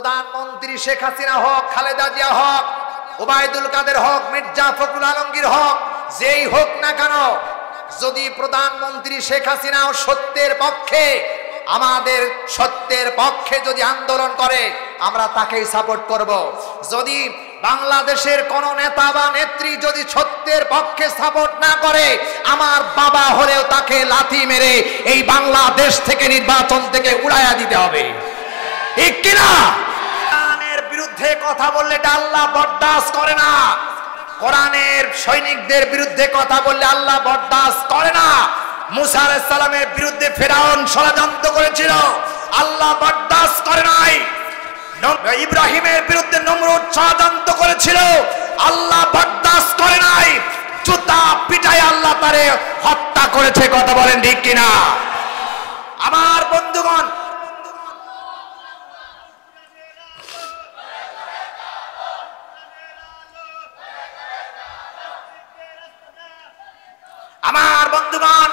প্রধানমন্ত্রী শেখ হাসিনা হোক, খালেদা জিয়া হোক, ওবায়দুল কাদের হোক, মির্জা ফখরুল আলমগীর হোক, যেই হোক না কেন, যদি প্রধানমন্ত্রী শেখ হাসিনা সত্যের পক্ষে, আমাদের সত্যের পক্ষে যদি আন্দোলন করে, আমরা তাকেই সাপোর্ট করব। যদি বাংলাদেশের কোন নেতা বা নেত্রী যদি সত্যের পক্ষে সাপোর্ট না করে, আমার বাবা হলেও তাকে লাথি মেরে এই বাংলাদেশ থেকে, নির্বাচন থেকে উড়াইয়া দিতে হবে, ঠিক কিনা? কোরআনের বিরুদ্ধে কথা বললে এটা আল্লাহ বরদাস্ত করে না। কোরআনের সৈনিকদের বিরুদ্ধে কথা বললে আল্লাহ বরদাস্ত করে না। মুসা আলাইহিস সালামের বিরুদ্ধে ফেরাউন ষড়যন্ত্র করেছিল, আল্লাহ বরদাস্ত করে নাই। ইব্রাহিমের বিরুদ্ধে নমরুদ ষড়যন্ত্র করেছিল, আল্লাহ বরদাস্ত করে নাই। জুতা পিটায় আল্লাহ তারে হত্যা করেছে, কথা বলেন ঠিক কিনা? আমার বন্ধুগণ, আমার বন্ধুগণ,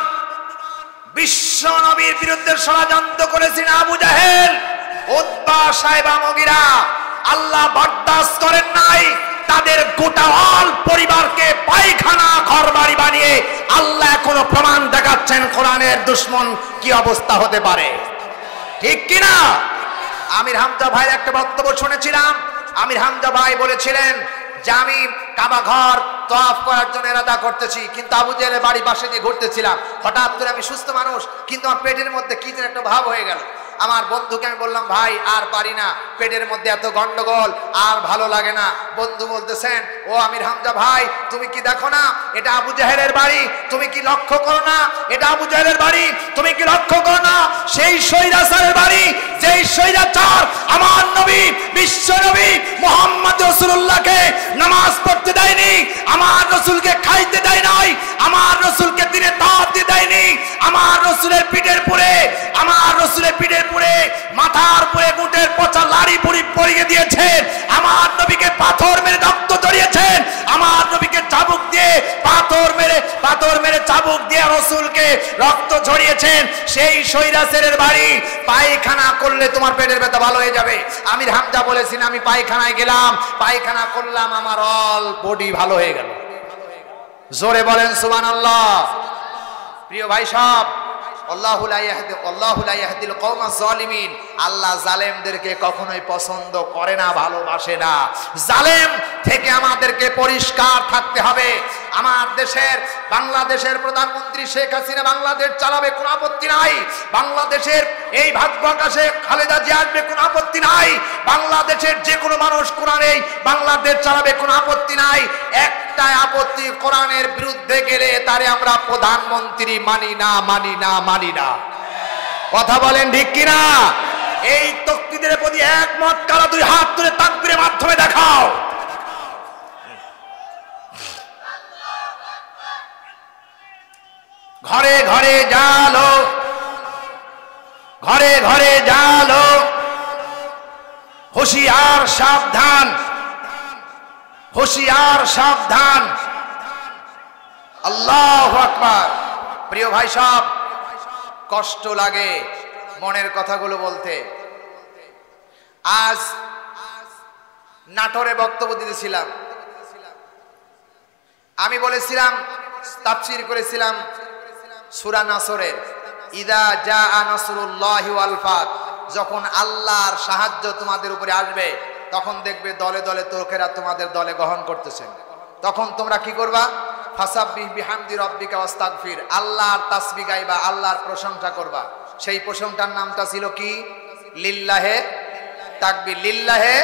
বিশ্ব নবীর বিরুদ্ধে ষড়যন্ত্র করেছেন আবু জাহেল, উতবা, সাইবা, মুগীরা, আল্লাহ বরদাস্ত করেন নাই। তাদের গোটা অল পরিবারকে পায়খানা ঘরবাড়ি বানিয়ে আল্লাহ এখনো প্রমাণ দেখাচ্ছেন কোরআনের দুশমন কি অবস্থা হতে পারে, ঠিক কিনা? আমির হামজা ভাই একটা বক্তব্য শুনেছিলাম। আমির হামজা ভাই বলেছিলেন যে আমি কাবা ঘর তওয়াফ করার জন্য ইরাদা করতেছি, কিন্তু আবু জেহেলের বাড়ি পাশে দিয়ে ঘুরতেছিলাম, হঠাৎ করে আমি সুস্থ মানুষ, কিন্তু আমার পেটের মধ্যে কি যেন একটা ভাব হয়ে গেল। আমার বন্ধুকে আমি বললাম, ভাই আর পারি না, পেটের মধ্যে এত গন্ডগোল, আর ভালো লাগে না। বন্ধু বলতেছেন, ও আমির হামজা ভাই, তুমি কি দেখো না এটা আবু জাহেলের বাড়ি? তুমি কি লক্ষ্য করো না এটা আবু জাহেলের বাড়ি? তুমি কি লক্ষ্য করো না সেই স্বৈরাচারের বাড়ি, যেই স্বৈরাচার আমার নবী, বিশ্ব নবী মুহাম্মদ রাসূলুল্লাহকে নামাজ পড়তে দেয়নি, আমার রাসূলকে খাইতে দেয় নাই, আমার রাসূলকে দিনে দাওয়াত দিতে দেয়নি, আমার রাসূলের পিঠের পরে, আমার রাসূলের পিঠের পরে, মাথার পরে গুটের পচা লাড়ি পুরি পরিয়ে দিয়েছেন, আমার নবীকে পাথর মেরে রক্ত ঝরিয়েছেন, আমার নবীকে চাবুক দিয়ে পাথর মেরে চাবুক দিয়ে রাসূলকে রক্ত ঝরিয়েছেন। সেই স্বৈরাচারের বাড়ি, পায়খানা করলে তোমার পেটের ব্যথা ভালো হয়ে যাবে। আমির হামজা বলেছেন, আমি পায়খানায় গেলাম, পায়খানা করলাম, আমার অল বডি ভালো হয়ে গেল। জোরে বলেন সুবহানাল্লাহ। প্রিয় ভাই সব, আল্লাহু লা ইয়াহদিল কওমাজ জালিমিন, আল্লাহ জালেমদেরকে কখনোই পছন্দ করে না, ভালোবাসে না। জালেম থেকে আমাদেরকে পরিষ্কার থাকতে হবে। আমার দেশের, বাংলাদেশের প্রধানমন্ত্রী শেখ হাসিনা বাংলাদেশ চালাবে, কোনো আপত্তি নাই। বাংলাদেশের এই ভাগ্য আকাশে খালেদা জিয়া আসবে, কোনো আপত্তি নাই। বাংলাদেশের যে কোনো মানুষ কোরআনে বাংলাদেশ চালাবে, কোনো আপত্তি নাই। একটাই আপত্তি, কোরআনের বিরুদ্ধে গেলে তারে আমরা প্রধানমন্ত্রী মানি না, মানি না, মানি না। কথা বলেন ঠিক কিনা? এই তাকবীরের প্রতি একমত কারা? দুই হাত তুলে তাকবীরের মাধ্যমে দেখাও। ঘরে ঘরে জালো, ঘরে ঘরে জালো, হুঁশিয়ার সাবধান, হুঁশিয়ার সাবধান। আল্লাহু আকবার। প্রিয় ভাই সব, কষ্ট লাগে মনের কথাগুলো বলতে। আজ নাটোরে বক্তব্য দিতেছিলাম, আমি বলেছিলাম, তাফসীর করেছিলাম সূরা নাসরের, ইদা জাআ নাসরুল্লাহি ওয়াল ফাত, যখন আল্লাহর সাহায্য তোমাদের উপরে আসবে, তখন দেখবে দলে দলে তোরকেরা তোমাদের দলে গ্রহণ করতেছেন। তখন তোমরা কি করবা? ফাসাব্বিহ বিহামদি রাব্বিকা ওয়াস্তাগফির, আল্লাহর তাসবিহ গাইবা, আল্লাহর প্রশংসা করবা। সেই প্রশংসার নামটা ছিল কি? লিল্লাহে তাকবীর, লিল্লাহে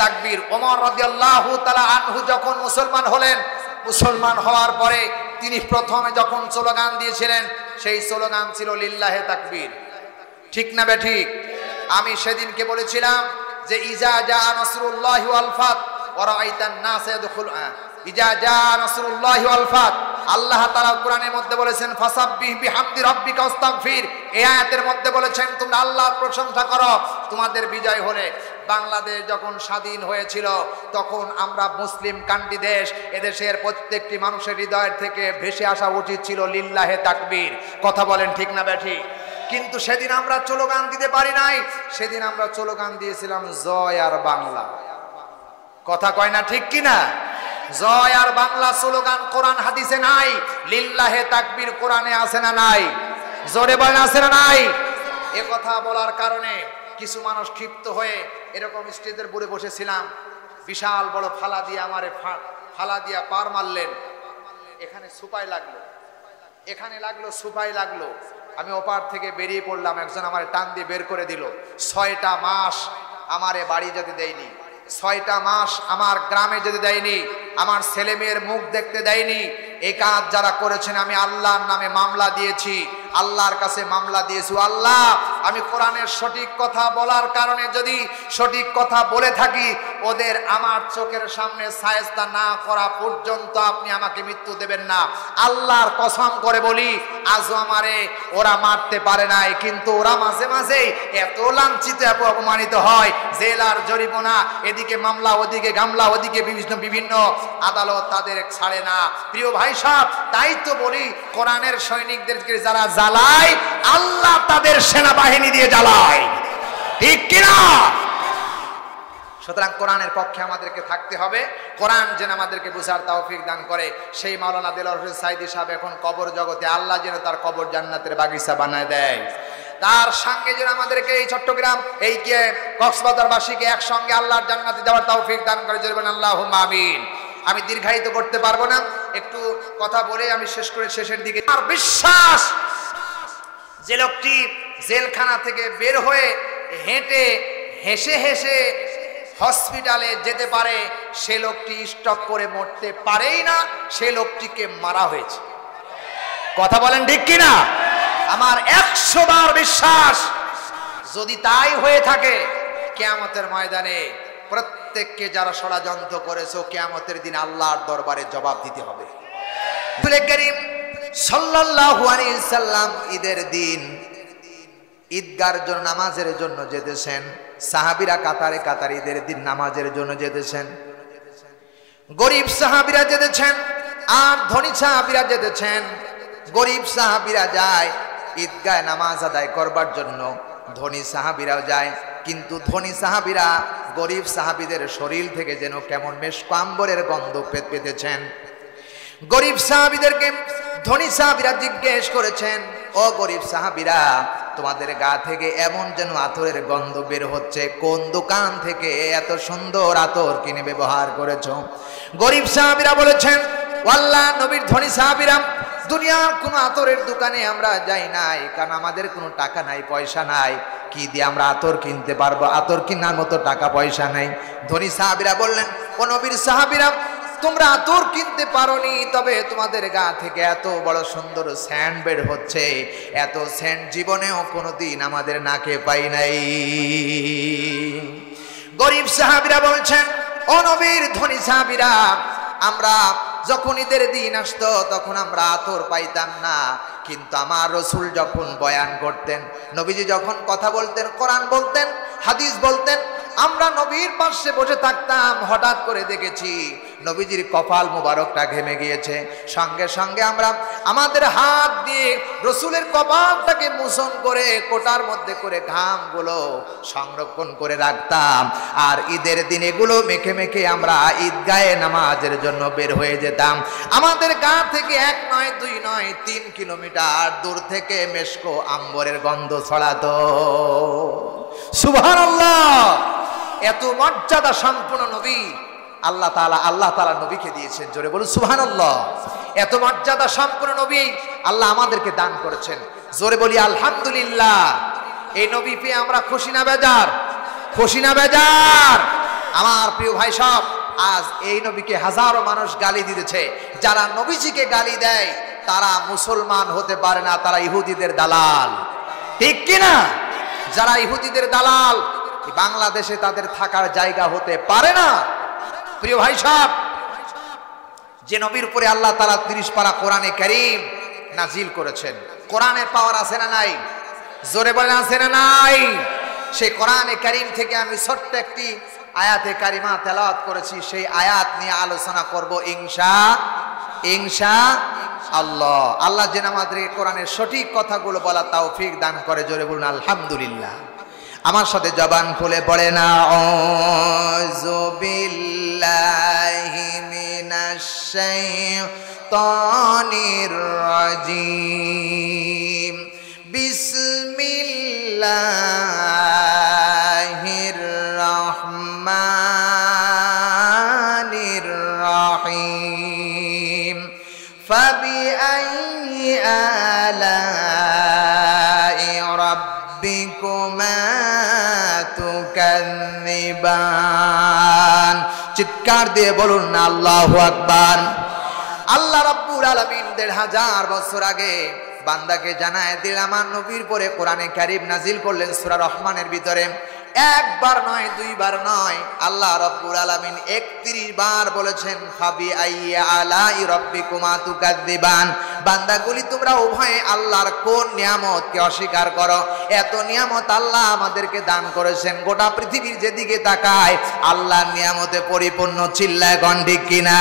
তাকবীর। ওমর রাদিয়াল্লাহু তাআলা আনহু যখন মুসলমান হলেন, মুসলমান হওয়ার পরে তিনি প্রথমে যখন স্লোগান দিয়েছিলেন, সেই স্লোগান ছিল লিল্লাহে তাকবীর, ঠিক না বেঠিক? আমি সেদিনকে বলেছিলাম যে ইজা জাআ নাসরুল্লাহি ওয়াল ফাত ওয়া রাআইতান নাস ইয়াদখুল, ইজা জাআ নাসরুল্লাহি ওয়াল ফাত, আল্লাহ তাআলা কোরআনের মধ্যে বলেছেন ফাসাব্বিহ বিহামদি রাব্বিকা ওয়াস্তাগফির। এই আয়াতের মধ্যে বলেছেন তোমরা আল্লাহর প্রশংসা করো তোমাদের বিজয় হলে। বাংলাদেশ যখন স্বাধীন হয়েছিল, তখন আমরা মুসলিম কান্ট্রি দেশ, এদেশের প্রত্যেকটি মানুষের হৃদয়ের থেকে ভেসে আসা উচিত ছিল লিল্লাহে তাকবীর। কথা বলেন ঠিক না বেঠিক? কিন্তু সেদিন আমরা স্লোগান দিতে পারি নাই, সেদিন আমরা স্লোগান দিয়েছিলাম জয় আর বাংলা। কথা কয় না ঠিক কিনা? জয় আর বাংলা স্লোগান কোরআন হাদিসে নাই। লিল্লাহে তাকবীর কোরআনে আছে না নাই? জোরে বলেন আছে না নাই? এ কথা বলার কারণে কিছু মানুষ ক্ষিপ্ত হয়ে এরকম স্টেজের উপরে বসেছিলাম, বিশাল বড় ফালা দিয়ে আমারে ফালা দিয়া পার মারলেন। এখানে সুপাই লাগলো, এখানে লাগলো, সুপাই লাগলো। আমি ওপার থেকে বেরিয়ে পড়লাম, একজন আমার টান দিয়ে বের করে দিল। 6টা মাস আমারে বাড়ি যেতে দেয়নি, 6টা মাস আমার গ্রামে যেতে দেয়নি, আমার ছেলে মেয়ের মুখ দেখতে দেয়নি। এই কাজ যারা করেছেন আমি আল্লাহর নামে মামলা দিয়েছি, আল্লাহর কাছে মামলা দিয়েছি। আল্লাহ, আমি কোরআনের সঠিক কথা বলার কারণে যদি সঠিক কথা বলে থাকি, ওদের আমার চোখের সামনে শায়েস্তা না করা পর্যন্ত আপনি আমাকে মৃত্যু দেবেন না। আল্লাহর কসম করে বলি, আজও আমারে ওরা মারতে পারে নাই, কিন্তু ওরা মাঝে মাঝে এত লাঞ্ছিত এত অপমানিত হয়, জেলার জরিমানা, এদিকে মামলা, ওদিকে গামলা, ওদিকে বিভিন্ন আদালত তাদের ছাড়ে না। প্রিয় ভাই সাহেব, তাই তো বলি কোরআনের সৈনিকদেরকে যারা জ্বালায়, আল্লাহ তাদের সেনাবাহিনী দিয়ে জ্বালায়, ঠিক কিনা? সুতরাং কোরআনের পক্ষে আমাদেরকে থাকতে হবে। কোরআন যেন আমাদেরকে বুঝার তৌফিক দান করে। সেই মাওলানা দেলোয়ার হোসেন সাইদি সাহেব এখন কবর জগতে, আল্লাহ যেন তার কবর জান্নাতের বাগিচা বানায় দেয়। তার সঙ্গে যেন আমাদেরকে এই চট্টগ্রাম, এই কক্সবাজারবাসীকে একসঙ্গে আল্লাহর জান্নাতে যাওয়ার তৌফিক দান করে। জোরে আল্লাহুম্মা আমিন। আমি দীর্ঘায়িত করতে পারবো না, একটু কথা বলে আমি শেষ করে শেষের দিকে। আর বিশ্বাস, যে লোকটি জেলখানা থেকে বের হয়ে হেঁটে হেসে হেসে হসপিটালে যেতে পারে, সে লোকটি স্টক করে মরতে পারেই না, সে লোকটিকে মারা হয়েছে। কথা বলেন ঠিক কিনা? আমার 100 বার বিশ্বাস, যদি তাই হয়ে থাকে, কিয়ামতের ময়দানে প্রত্যেককে যারা ষড়যন্ত্র করেছো, কিয়ামতের দিন আল্লাহর দরবারে জবাব দিতে হবে। রাসূল করিম সাল্লাল্লাহু আলাইহি সাল্লাম ঈদের দিন ঈদগার জন্য নামাজের জন্য যেতেছেন। সাহাবীরা কাতারে কাতারে ঈদের দিন নামাজের জন্য যেতেছেন। গরিব সাহাবীরা যেতেছেন আর ধনী সাহাবীরা যেতেছেন। গরিব সাহাবীরা যায় ঈদগায় নামাজ আদায় করবার জন্য, ধনী সাহাবীরাও যায়, কিন্তু ধনী সাহাবীরা গরিব সাহাবীদের শরীর থেকে যেন কেমন মেশক আম্বরের গন্ধ পেতেছেন। গরিব সাহাবীদেরকে ধনী সাহাবীরা জিজ্ঞেস করেছেন, ও গরিব সাহাবীরা, তোমাদের গা থেকে এমন যেন আতরের গন্ধ বের হচ্ছে, কোন দোকান থেকে এত সুন্দর আতর কিনে ব্যবহার করেছো? গরিব সাহাবীরা বলেছেন, আল্লাহ নবীর ধনী সাহাবীরা, দুনিয়ার কোনো আতরের দোকানে আমরা যাই নাই, কারণ আমাদের কোনো টাকা নাই, পয়সা নাই, কি দিয়ে আমরা আতর কিনতে পারবো? আতর কেনার মতো টাকা পয়সা নাই। ধনী সাহাবীরা বললেন, ও নবীর সাহাবীরা, তোমরা আতর কিনতে পারোনি, তবে তোমাদের গা থেকে এত বড় সুন্দর সেন্ট বের হচ্ছে, এত সেন্ট জীবনেও কোনোদিন আমাদের নাকে পাই নাই। গরিব সাহাবীরা বলছেন, ও নবীর ধনী সাহাবীরা, আমরা যখন ঈদের দিন আসতো তখন আমরা আতর পাইতাম না, কিন্তু আমার রসুল যখন বয়ান করতেন, নবীজি যখন কথা বলতেন, কোরআন বলতেন, হাদিস বলতেন, আমরা নবীর পাশে বসে থাকতাম। হঠাৎ করে দেখেছি নবীজির কপাল মুবারকটা ঘেমে গিয়েছে, সঙ্গে সঙ্গে আমরা আমাদের হাত দিয়ে রসুলের কপালটাকে মোচন করে কোটার মধ্যে করে ঘামগুলো সংরক্ষণ করে রাখতাম। আর ঈদের দিন এগুলো মেখে মেখে আমরা ঈদগাহে নামাজের জন্য বের হয়ে যেতাম। আমাদের গা থেকে 1 নয় 2 নয় 3 কিলোমিটার দূর থেকে মেশক আম্বরের গন্ধ ছড়াতো। সুবহানাল্লাহ! এত মর্যাদা সম্পন্ন নবী আল্লাহ তাআলা নবীকে দিয়েছেন। জোরে বলুন সুবহানাল্লাহ! এত মর্যাদা সম্পন্ন নবী আল্লাহ আমাদেরকে দান করেছেন। জোরে বলি আলহামদুলিল্লাহ। এই নবী পেয়ে আমরা খুশি না বেজার? খুশি না বেজার? আমার প্রিয় ভাই সব, আজ এই নবীকে হাজারো মানুষ গালি দিতেছে। যারা নবীজিকে গালি দেয় তারা মুসলমান হতে পারে না, তারা ইহুদিদের দালাল, ঠিক কিনা? যারা ইহুদিদের দালাল, বাংলাদেশে তাদের থাকার জায়গা হতে পারে না। প্রিয় ভাই সাহেব, যে নবীর উপরে আল্লাহ তাআলা 30 পারা কোরআনে কারীম নাজিল করেছেন, কোরআনের পাওয়ার আছে না নাই? জোরে বলেন আছে না নাই? সেই কোরআনে কারীম থেকে আমি ছোট্ট একটি আয়াতে কারিমা তেলাওয়াত করেছি, সেই আয়াত নিয়ে আলোচনা করব আল্লাহ। আল্লাহ যেন আমাদেরকে কোরআনের সঠিক কথাগুলো বলা তৌফিক দান করে। জোরে বলুন আলহামদুলিল্লাহ। আমার সাথে জবান খুলে পড়ে না আউযু বিল্লাহি মিনাশ শাইতানির রাজিম বিসমিল্লাহির রহমানির রহিম ফাবিআইয়ি আলাই রাব্বিকুমা তুকাযযিবান। চিৎকার দিয়ে বলুন না আল্লাহু আকবার। আল্লাহ রাব্বুল আলামিন ১৫০০ বছর আগে বান্দাকে জানায় দিলাম, আমার নবীর পরে কোরআনে কারীম নাজিল করলেন সূরা রহমানের ভিতরে। একবার নয়, দুইবার নয়, আল্লাহ রাব্বুল আলামিন ৩১ বার বলেছেন ফাবি আইয়ি আলাই রাব্বিকুমা তুকাযযিবান। বান্দাগুলি তোমরা উভয়ে আল্লাহর কোন নিয়ামতকে অস্বীকার করো? এত নিয়ামত আল্লাহ আমাদেরকে দান করেছেন, গোটা পৃথিবীর যেদিকে তাকায় আল্লাহর নিয়ামতে পরিপূর্ণ। চিল্লায় কোন ঠিক কিনা?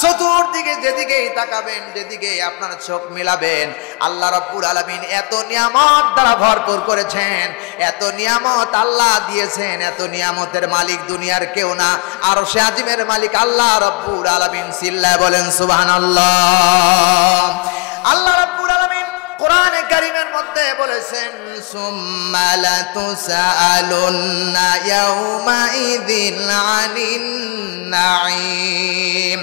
চতুর্দিকে যেদিকেই তাকাবেন, যেদিকে আপনার চোখ মিলাবেন, আল্লাহ রাব্বুল আলামিন এত নিয়ামত দ্বারা ভরপুর করেছেন, এত নিয়ামত আল্লাহ দিয়েছেন। এত নিয়ামতের মালিক দুনিয়ার কেউ না, আরশে আজিমের মালিক আল্লাহ রাব্বুল আলামিন। চিল্লায় বলেন সুবহানাল্লাহ। আল্লাহ রাব্বুল আলামিন কোরআনে কারীমের মধ্যে বলেছেন সুম্মা লাতুসআলুন্না ইয়াউমাইযিন আনিন নাঈম।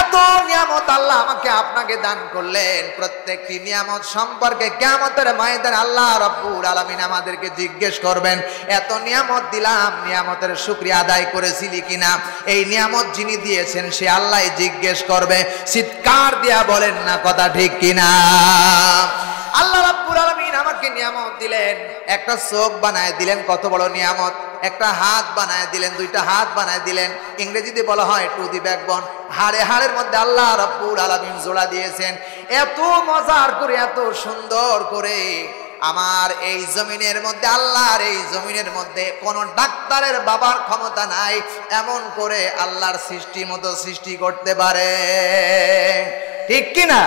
এত নিয়ামত আল্লাহ আমাকে আপনাকে দান করলেন, প্রত্যেকটি নিয়ামত সম্পর্কে কিয়ামতের ময়দানে আল্লাহ রাব্বুল আলামিন আমাদেরকে জিজ্ঞেস করবেন, এত নিয়ামত দিলাম, নিয়ামতের শুকরিয়া আদায় করেছিলি কিনা? এই নিয়ামত যিনি দিয়েছেন সে আল্লাহই জিজ্ঞেস করবে। চিৎকার দিয়া বলেন না কথা ঠিক কিনা? আল্লাহ রাব্বুল আলামিন আমাকে নিয়ামত দিলেন, একটা চোখ বানায় দিলেন, কত বড় নিয়ামত। একটা হাত বানায় দিলেন, দুইটা হাত বানায় দিলেন, ইংরেজিতে বলা হয় টু দি ব্যাকবোন। হাড়ে হাড়ের মধ্যে আল্লাহ রাব্বুল আলামিন জোড়া দিয়েছেন। এত মজার করে, এত সুন্দর করে আমার এই জমিনের মধ্যে, আল্লাহর এই জমিনের মধ্যে কোন ডাক্তারের বাবার ক্ষমতা নাই এমন করে আল্লাহর সৃষ্টি মতো সৃষ্টি করতে পারে, ঠিক কিনা?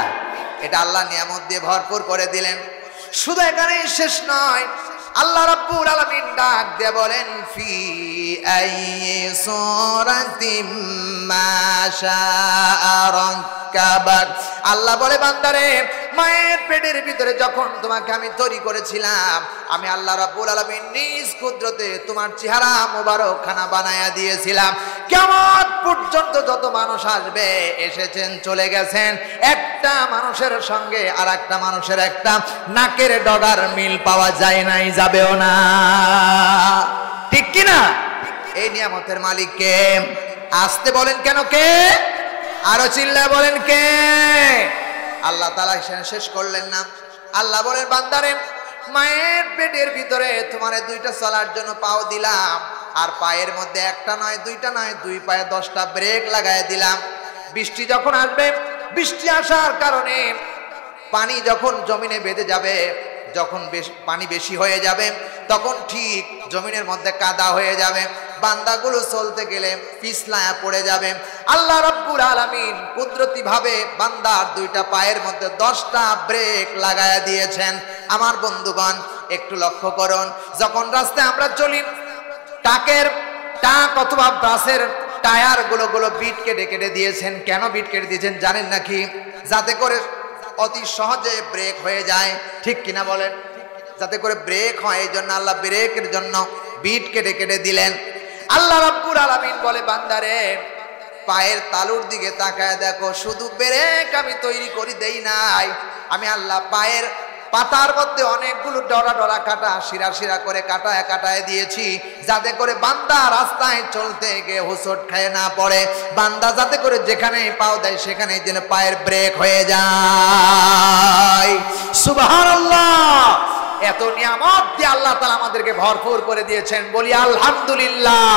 এটা আল্লাহ নিয়ামত দিয়ে ভরপুর করে দিলেন। শুধু এখানেই শেষ নয়, আল্লাহ রাব্বুল আলামিন ডাক দিয়ে বলেন ফি আইয়ি সূরাতিম মা শাআ রাক্কাবাক। আল্লাহ বলে বান্দারে, মায়ের পেটের ভিতরে যখন তোমাকে আমি তৈরি করেছিলাম, আমি আল্লাহ রাব্বুল আলামিন নিজ কুদরতে তোমার চেহারা মোবারক খানা বানায়া দিয়েছিলাম। কিয়ামত পর্যন্ত যত মানুষ আসবে, এসেছেন চলে গেছেন, একটা মানুষের সঙ্গে আর একটা মানুষের একটা নাকের ডগার মিল পাওয়া যায় নাই, যাবেও না, ঠিক কিনা? এই নিয়ামতের মালিক কে? আসতে বলেন কেন কে? আরো চিল্লা বলেন কে? আল্লাহ তাআলা শেষ করলেন না। আল্লাহ বলেন বান্দারে, মায়ের পেটের ভিতরে তোমারে দুইটা চলার জন্য পাও দিলাম, আর পায়ের মধ্যে একটা নয়, দুইটা নয়, দুই পায়ে 10টা ব্রেক লাগায় দিলাম। বৃষ্টি যখন আসবে, বৃষ্টি আসার কারণে পানি যখন জমিনে বেঁধে যাবে, যখন পানি বেশি হয়ে যাবে, তখন ঠিক জমিনের মধ্যে কাদা হয়ে যাবে, বান্দাগুলো চলতে গেলে পিছলায়া পড়ে যাবে। আল্লাহ রাব্বুল আলামিন কুদরতি ভাবে বান্দার দুইটা পায়ের মধ্যে 10টা ব্রেক লাগায়া দিয়েছেন। আমার বন্ধুগণ একটু লক্ষ্য করুন, যখন রাস্তায় আমরা চলি, টাকের টাক অথবা বাসের টায়ার গুলো বিট কেটে কেটে দিয়েছেন। কেন বিট কেটে দিয়েছেন জানেন নাকি? যাতে করে অতি সহজে ব্রেক হয়ে যায়, ঠিক কিনা বলেন? যাতে করে ব্রেক হয়, এই জন্য আল্লাহ ব্রেকের জন্য বিট কেটে কেটে দিলেন। আল্লাহ রাব্বুল আলামিন বলে বান্দারে, পায়ের তালুর দিকে তাকায় দেখো, শুধু ব্রেক আমি তৈরি করে দেই নাই, আমি আল্লাহ পায়ের পাতার মধ্যে অনেকগুলো ডরা ডরা কাটা, শিরা শিরা করে কাটায় কাটায় দিয়েছি, যাতে করে বান্দা রাস্তায় চলতে গিয়ে হোঁচট খায় না পড়ে, বান্দা যাতে করে যেখানে পাও দেয় সেখানে যেন পায়ের ব্রেক হয়ে যায়। সুবহানাল্লাহ! এত নিয়ামত দিয়ে আল্লাহ তাআলা আমাদেরকে ভরপুর করে দিয়েছেন, বলি আলহামদুলিল্লাহ।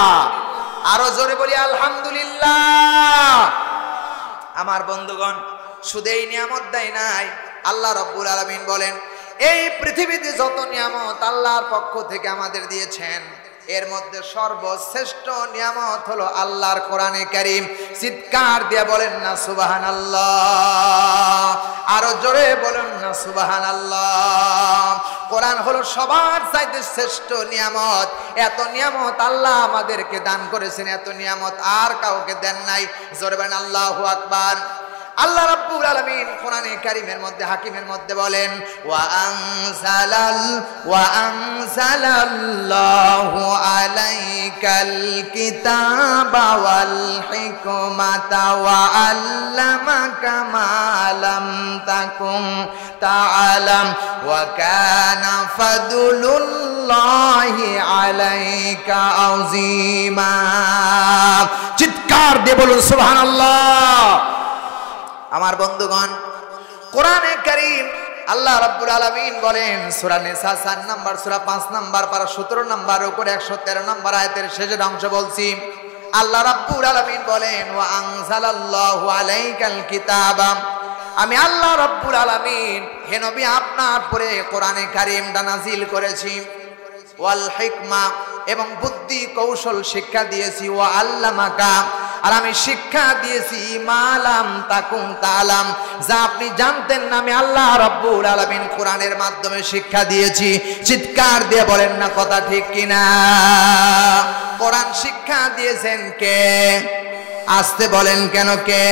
আরো জোরে বলি আলহামদুলিল্লাহ। আমার বন্ধুগণ শুধু এই নিয়ামত দেয় নাই, আল্লাহ রাব্বুল আলামিন বলেন এই পৃথিবীতে যত নিয়ামত আল্লাহর পক্ষ থেকে আমাদের দিয়েছেন, এর মধ্যে সর্বশ্রেষ্ঠ নিয়ামত হলো আল্লাহর কোরআনে কারীম। চিৎকার দিয়ে বলেন না সুবহানাল্লাহ, আরো জোরে বলেন না সুবহানাল্লাহ। কোরআন হলো সবার চাইতে শ্রেষ্ঠ নিয়ামত। এত নিয়ামত আল্লাহ আমাদেরকে দান করেছেন, এত নিয়ামত আর কাউকে দেন নাই। জোরে বলেন আল্লাহু আকবার। আল্লাহ রাব্বুল আলামিন কোরআনে কারীমের মধ্যে হাকিমের মধ্যে বলেন ওয়া আনজালাল্লাহু আলাইকাল কিতাবা ওয়াল হিকমাতা ওয়া আল্লামাকা মা লাম তাকুন তাআলাম ওয়া কানা ফাদলুল্লাহি আলাইকা আযীমা। চিৎকার দিয়ে বলুন সুবহানাল্লাহ। আমার বন্ধুগণ, কোরআনে কারীম আল্লাহ রাব্বুল আলামিন বলেন সূরা নিসা 4 নাম্বার সূরা 5 নাম্বার পারা 17 নাম্বার উপরে 113 নাম্বার আয়াতের শেষের অংশ বলছি। আল্লাহ রাব্বুল আলামিন বলেন ওয়া আনজালাল্লাহু আলাইকাল কিতাবা, আমি আল্লাহ রাব্বুল আলামিন হে নবী আপনার উপরে কোরআনে কারীমটা নাযিল করেছি। ওয়াল হিকমা, এবং বুদ্ধি কৌশল শিক্ষা দিয়েছি। ওয়া আল্লামাকা, আর আমি শিক্ষা দিয়েছি মালাম তাকুন তাআলাম, যা আপনি জানতেন না আমি আল্লাহ রাব্বুল আলামিন কোরআনের মাধ্যমে শিক্ষা দিয়েছি। চিৎকার দিয়ে বলেন না কথা ঠিক কিনা? কোরআন শিক্ষা দিয়েছেন কে? আসতে বলেন কেন কে?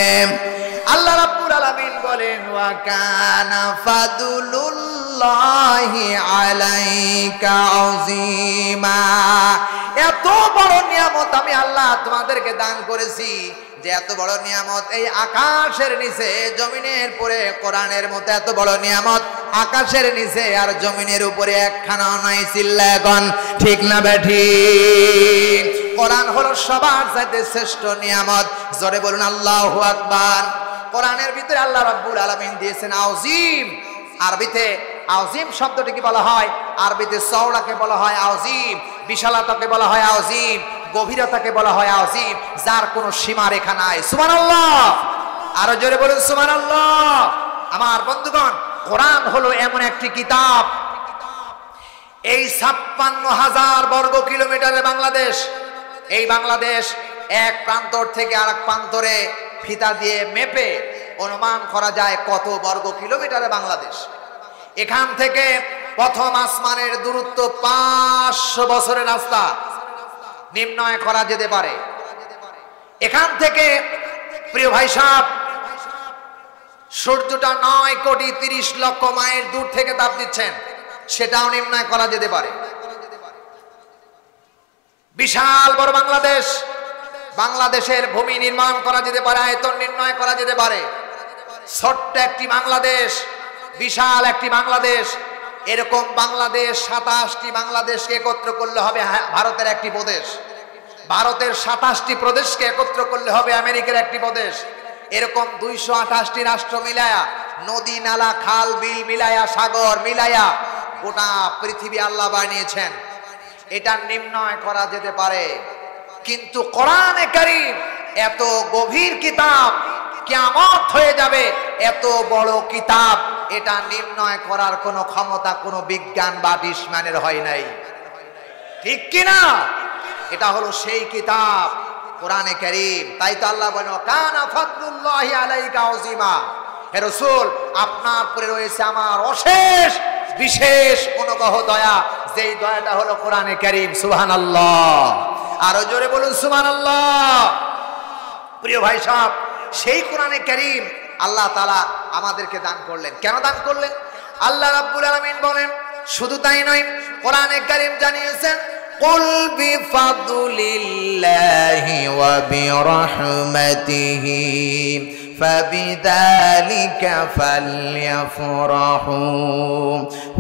আল্লাহ রাব্বুল আলামিন বলেন ওয়া কানা ফাদলুল্লাহি আলাইকা আযীমা। এত বড় নিয়ামত আমি আল্লাহ তোমাদেরকে দান করেছি, যে এত বড় নিয়ামত এই আকাশের নিচে জমিনের উপরে কোরআনের মতো এত বড় নিয়ামত আকাশের নিচে আর জমিনের উপরে একখানাও নাই। চিল্লায় এখন ঠিক না বেঠিক? কোরআন হলো সবার চাইতে শ্রেষ্ঠ নিয়ামত। জোরে বলুন আল্লাহু আকবার। কোরআনের ভিতরে আল্লাহ রাব্বুল আলামিন দিয়েছেন আযীম। আরবিতে আযীম শব্দটি কি বলা হয়? আরবিতে চওড়াকে বলা হয় আযীম, বিশালতাকে বলা হয় আযীম, গভীরতাকে বলা হয় আযীম, যার কোনো সীমা রেখা নাই। সুবহানাল্লাহ, আরো জোরে বলুন সুবহানাল্লাহ। আমার বন্ধুগণ, কোরআন হলো এমন একটি কিতাব, এই 56,000 বর্গ কিলোমিটারে বাংলাদেশ। এই বাংলাদেশ এক প্রান্তর থেকে আরেক প্রান্তরে ফিতা দিয়ে মেপে অনুমান করা যায় কত বর্গ কিলোমিটারে বাংলাদেশ। এখান থেকে প্রথম আসমানের দূরত্ব 500 বছরের রাস্তা নির্ণয় করা যেতে পারে। এখান থেকে প্রিয় ভাই সাহেব, সূর্যটা 9,30,00,000 মাইল দূর থেকে তাপ দিচ্ছেন, সেটাও নির্ণয় করা যেতে পারে। বিশাল বড় বাংলাদেশ, বাংলাদেশের ভূমি নির্মাণ করা যেতে পারে, আয়তন নির্ণয় করা যেতে পারে। ছোট্ট একটি বাংলাদেশ, বিশাল একটি বাংলাদেশ, এরকম বাংলাদেশ 27টি বাংলাদেশকে একত্র করলে হবে ভারতের একটি প্রদেশ। ভারতের 27টি প্রদেশকে একত্র করলে হবে আমেরিকার একটি প্রদেশ। এরকম 228টি রাষ্ট্র মিলায়া, নদী নালা খাল বিল মিলায়া, সাগর মিলায়া গোটা পৃথিবী আল্লাহ বানিয়েছেন। এটা নির্ণয় করা যেতে পারে। কিন্তু কোরআনে কারীম এত গভীর কিতাব, কিয়ামত হয়ে যাবে এত বড় কিতাব, এটা নির্ণয় করার কোনো ক্ষমতা কোনো বিজ্ঞান বা বিজ্ঞানের হয় নাই। ঠিক কিনা? এটা হলো সেই কিতাব কোরআনে কারীম। তাই তো আল্লাহ বলেন কানা ফাদলুল্লাহি আলাইকা আযীমা। হে রাসূল, আপনার উপরে রয়েছে আমার অশেষ বিশেষ অনুগ্রহ দয়া, যেই দয়াটা হলো কোরআনে কারীম। সুবহানাল্লাহ, আরো জোরে বলুন সুবহানাল্লাহ। প্রিয় ভাই সাহেব, সেই কোরআনে কারীম আল্লাহ তাআলা আমাদেরকে দান করলেন। কেন দান করলেন? আল্লাহ রাব্বুল আলামিন বলেন, শুধু তাই নয়, কোরআনে কারীম জানিয়েছেন কুল বিফাদলিল্লাহি ওয়া বিরহমাতিহি ফাবিযালিকা ফালইফরাহু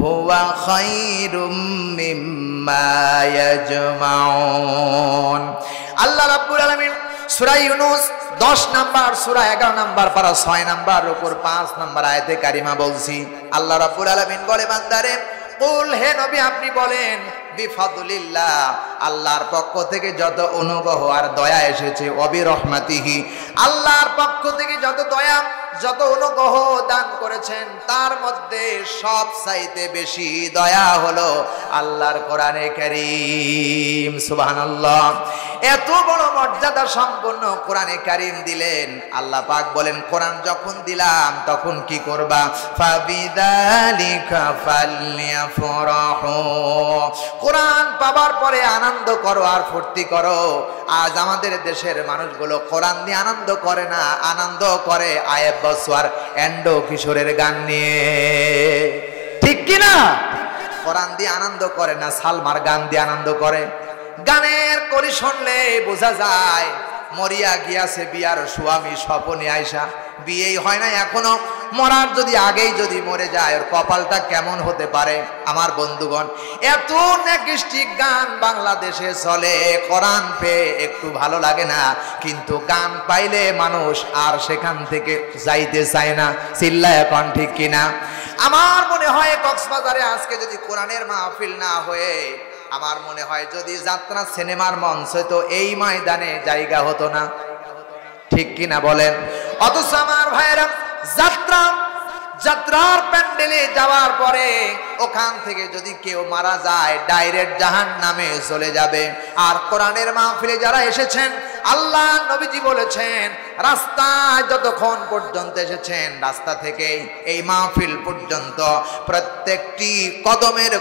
হুয়া খায়রুম মিম্মা ইয়াজমাউন। আল্লাহ রাব্বুল আলামিন সূরা ইউনূস 10 নাম্বার সূরা 11 নাম্বার পারা 6 নাম্বার উপর 5 নাম্বার আয়াতে কারিমা বলছি। আল্লাহ রাব্বুল আলামিন বলে, বান্দারে কুল, হে নবী আপনি বলেন, বিফাদলিল্লাহ, আল্লাহর পক্ষ থেকে যত অনুগ্রহ আর দয়া এসেছে, ওয়া বিরহমাতিহি, আল্লাহর পক্ষ থেকে যত দয়া যত অনুগ্রহ দান করেছেন তার মধ্যে সব চাইতে বেশি দয়া হলো আল্লাহর কোরআনে কারীম। সুবহানাল্লাহ। এত বড় মর্যাদা সম্পন্ন কোরআনে কারীম দিলেন। আল্লাহ পাক বলেন, কোরআন যখন দিলাম তখন কি করবা? ফাবিযালিকা ফালইফরাহু। কোরআন পাবার পরে আনন্দ করো আর ফুর্তি করো। আজ আমাদের দেশের মানুষগুলো কোরআন নিয়ে আনন্দ করে না, আনন্দ করে আয়েব বসওয়ার এন্ডো কিশোরের গান নিয়ে। ঠিক কি না? কোরআন দিয়ে আনন্দ করে না, সালমার গান দিয়ে আনন্দ করে। গানের কলি শুনলে বোঝা যায় মরিয়া গিয়াছে বিয়ার স্বামী স্বপনে আয়সা। বিয়েই হয় না এখনো, মরার যদি আগেই যদি মরে যায় ওর কপালটা কেমন হতে পারে? আমার বন্ধুগণ, এত নেকিস্টিক গান বাংলাদেশে চলে। কোরআন পেয়ে একটু ভালো লাগে না, কিন্তু গান পাইলে মানুষ আর সেখান থেকে যাইতে চায় না। চিল্লায় এখন ঠিক কিনা? আমার মনে হয় কক্সবাজারে আজকে যদি কোরআনের মাহফিল না হয়ে, আমার মনে হয় যদি যাত্রা সিনেমার মঞ্চ হতো, এই ময়দানে জায়গা হতো না। ঠিক কিনা বলেন? অথচ আমার ভাইয়েরা, যাত্রার প্যান্ডেলে যাওয়ার পরে ওখান থেকে যদি কেউ মারা যায় ডাইরেক্ট জাহান্নামে চলে যাবে। আর কোরআনের মাহফিলে যারা এসেছেন, আল্লাহ নবীজি বলেছেন রাস্তায় যতক্ষণ পর্যন্ত এসেছেন, রাস্তা থেকে এই মাহফিল পর্যন্ত প্রত্যেকটি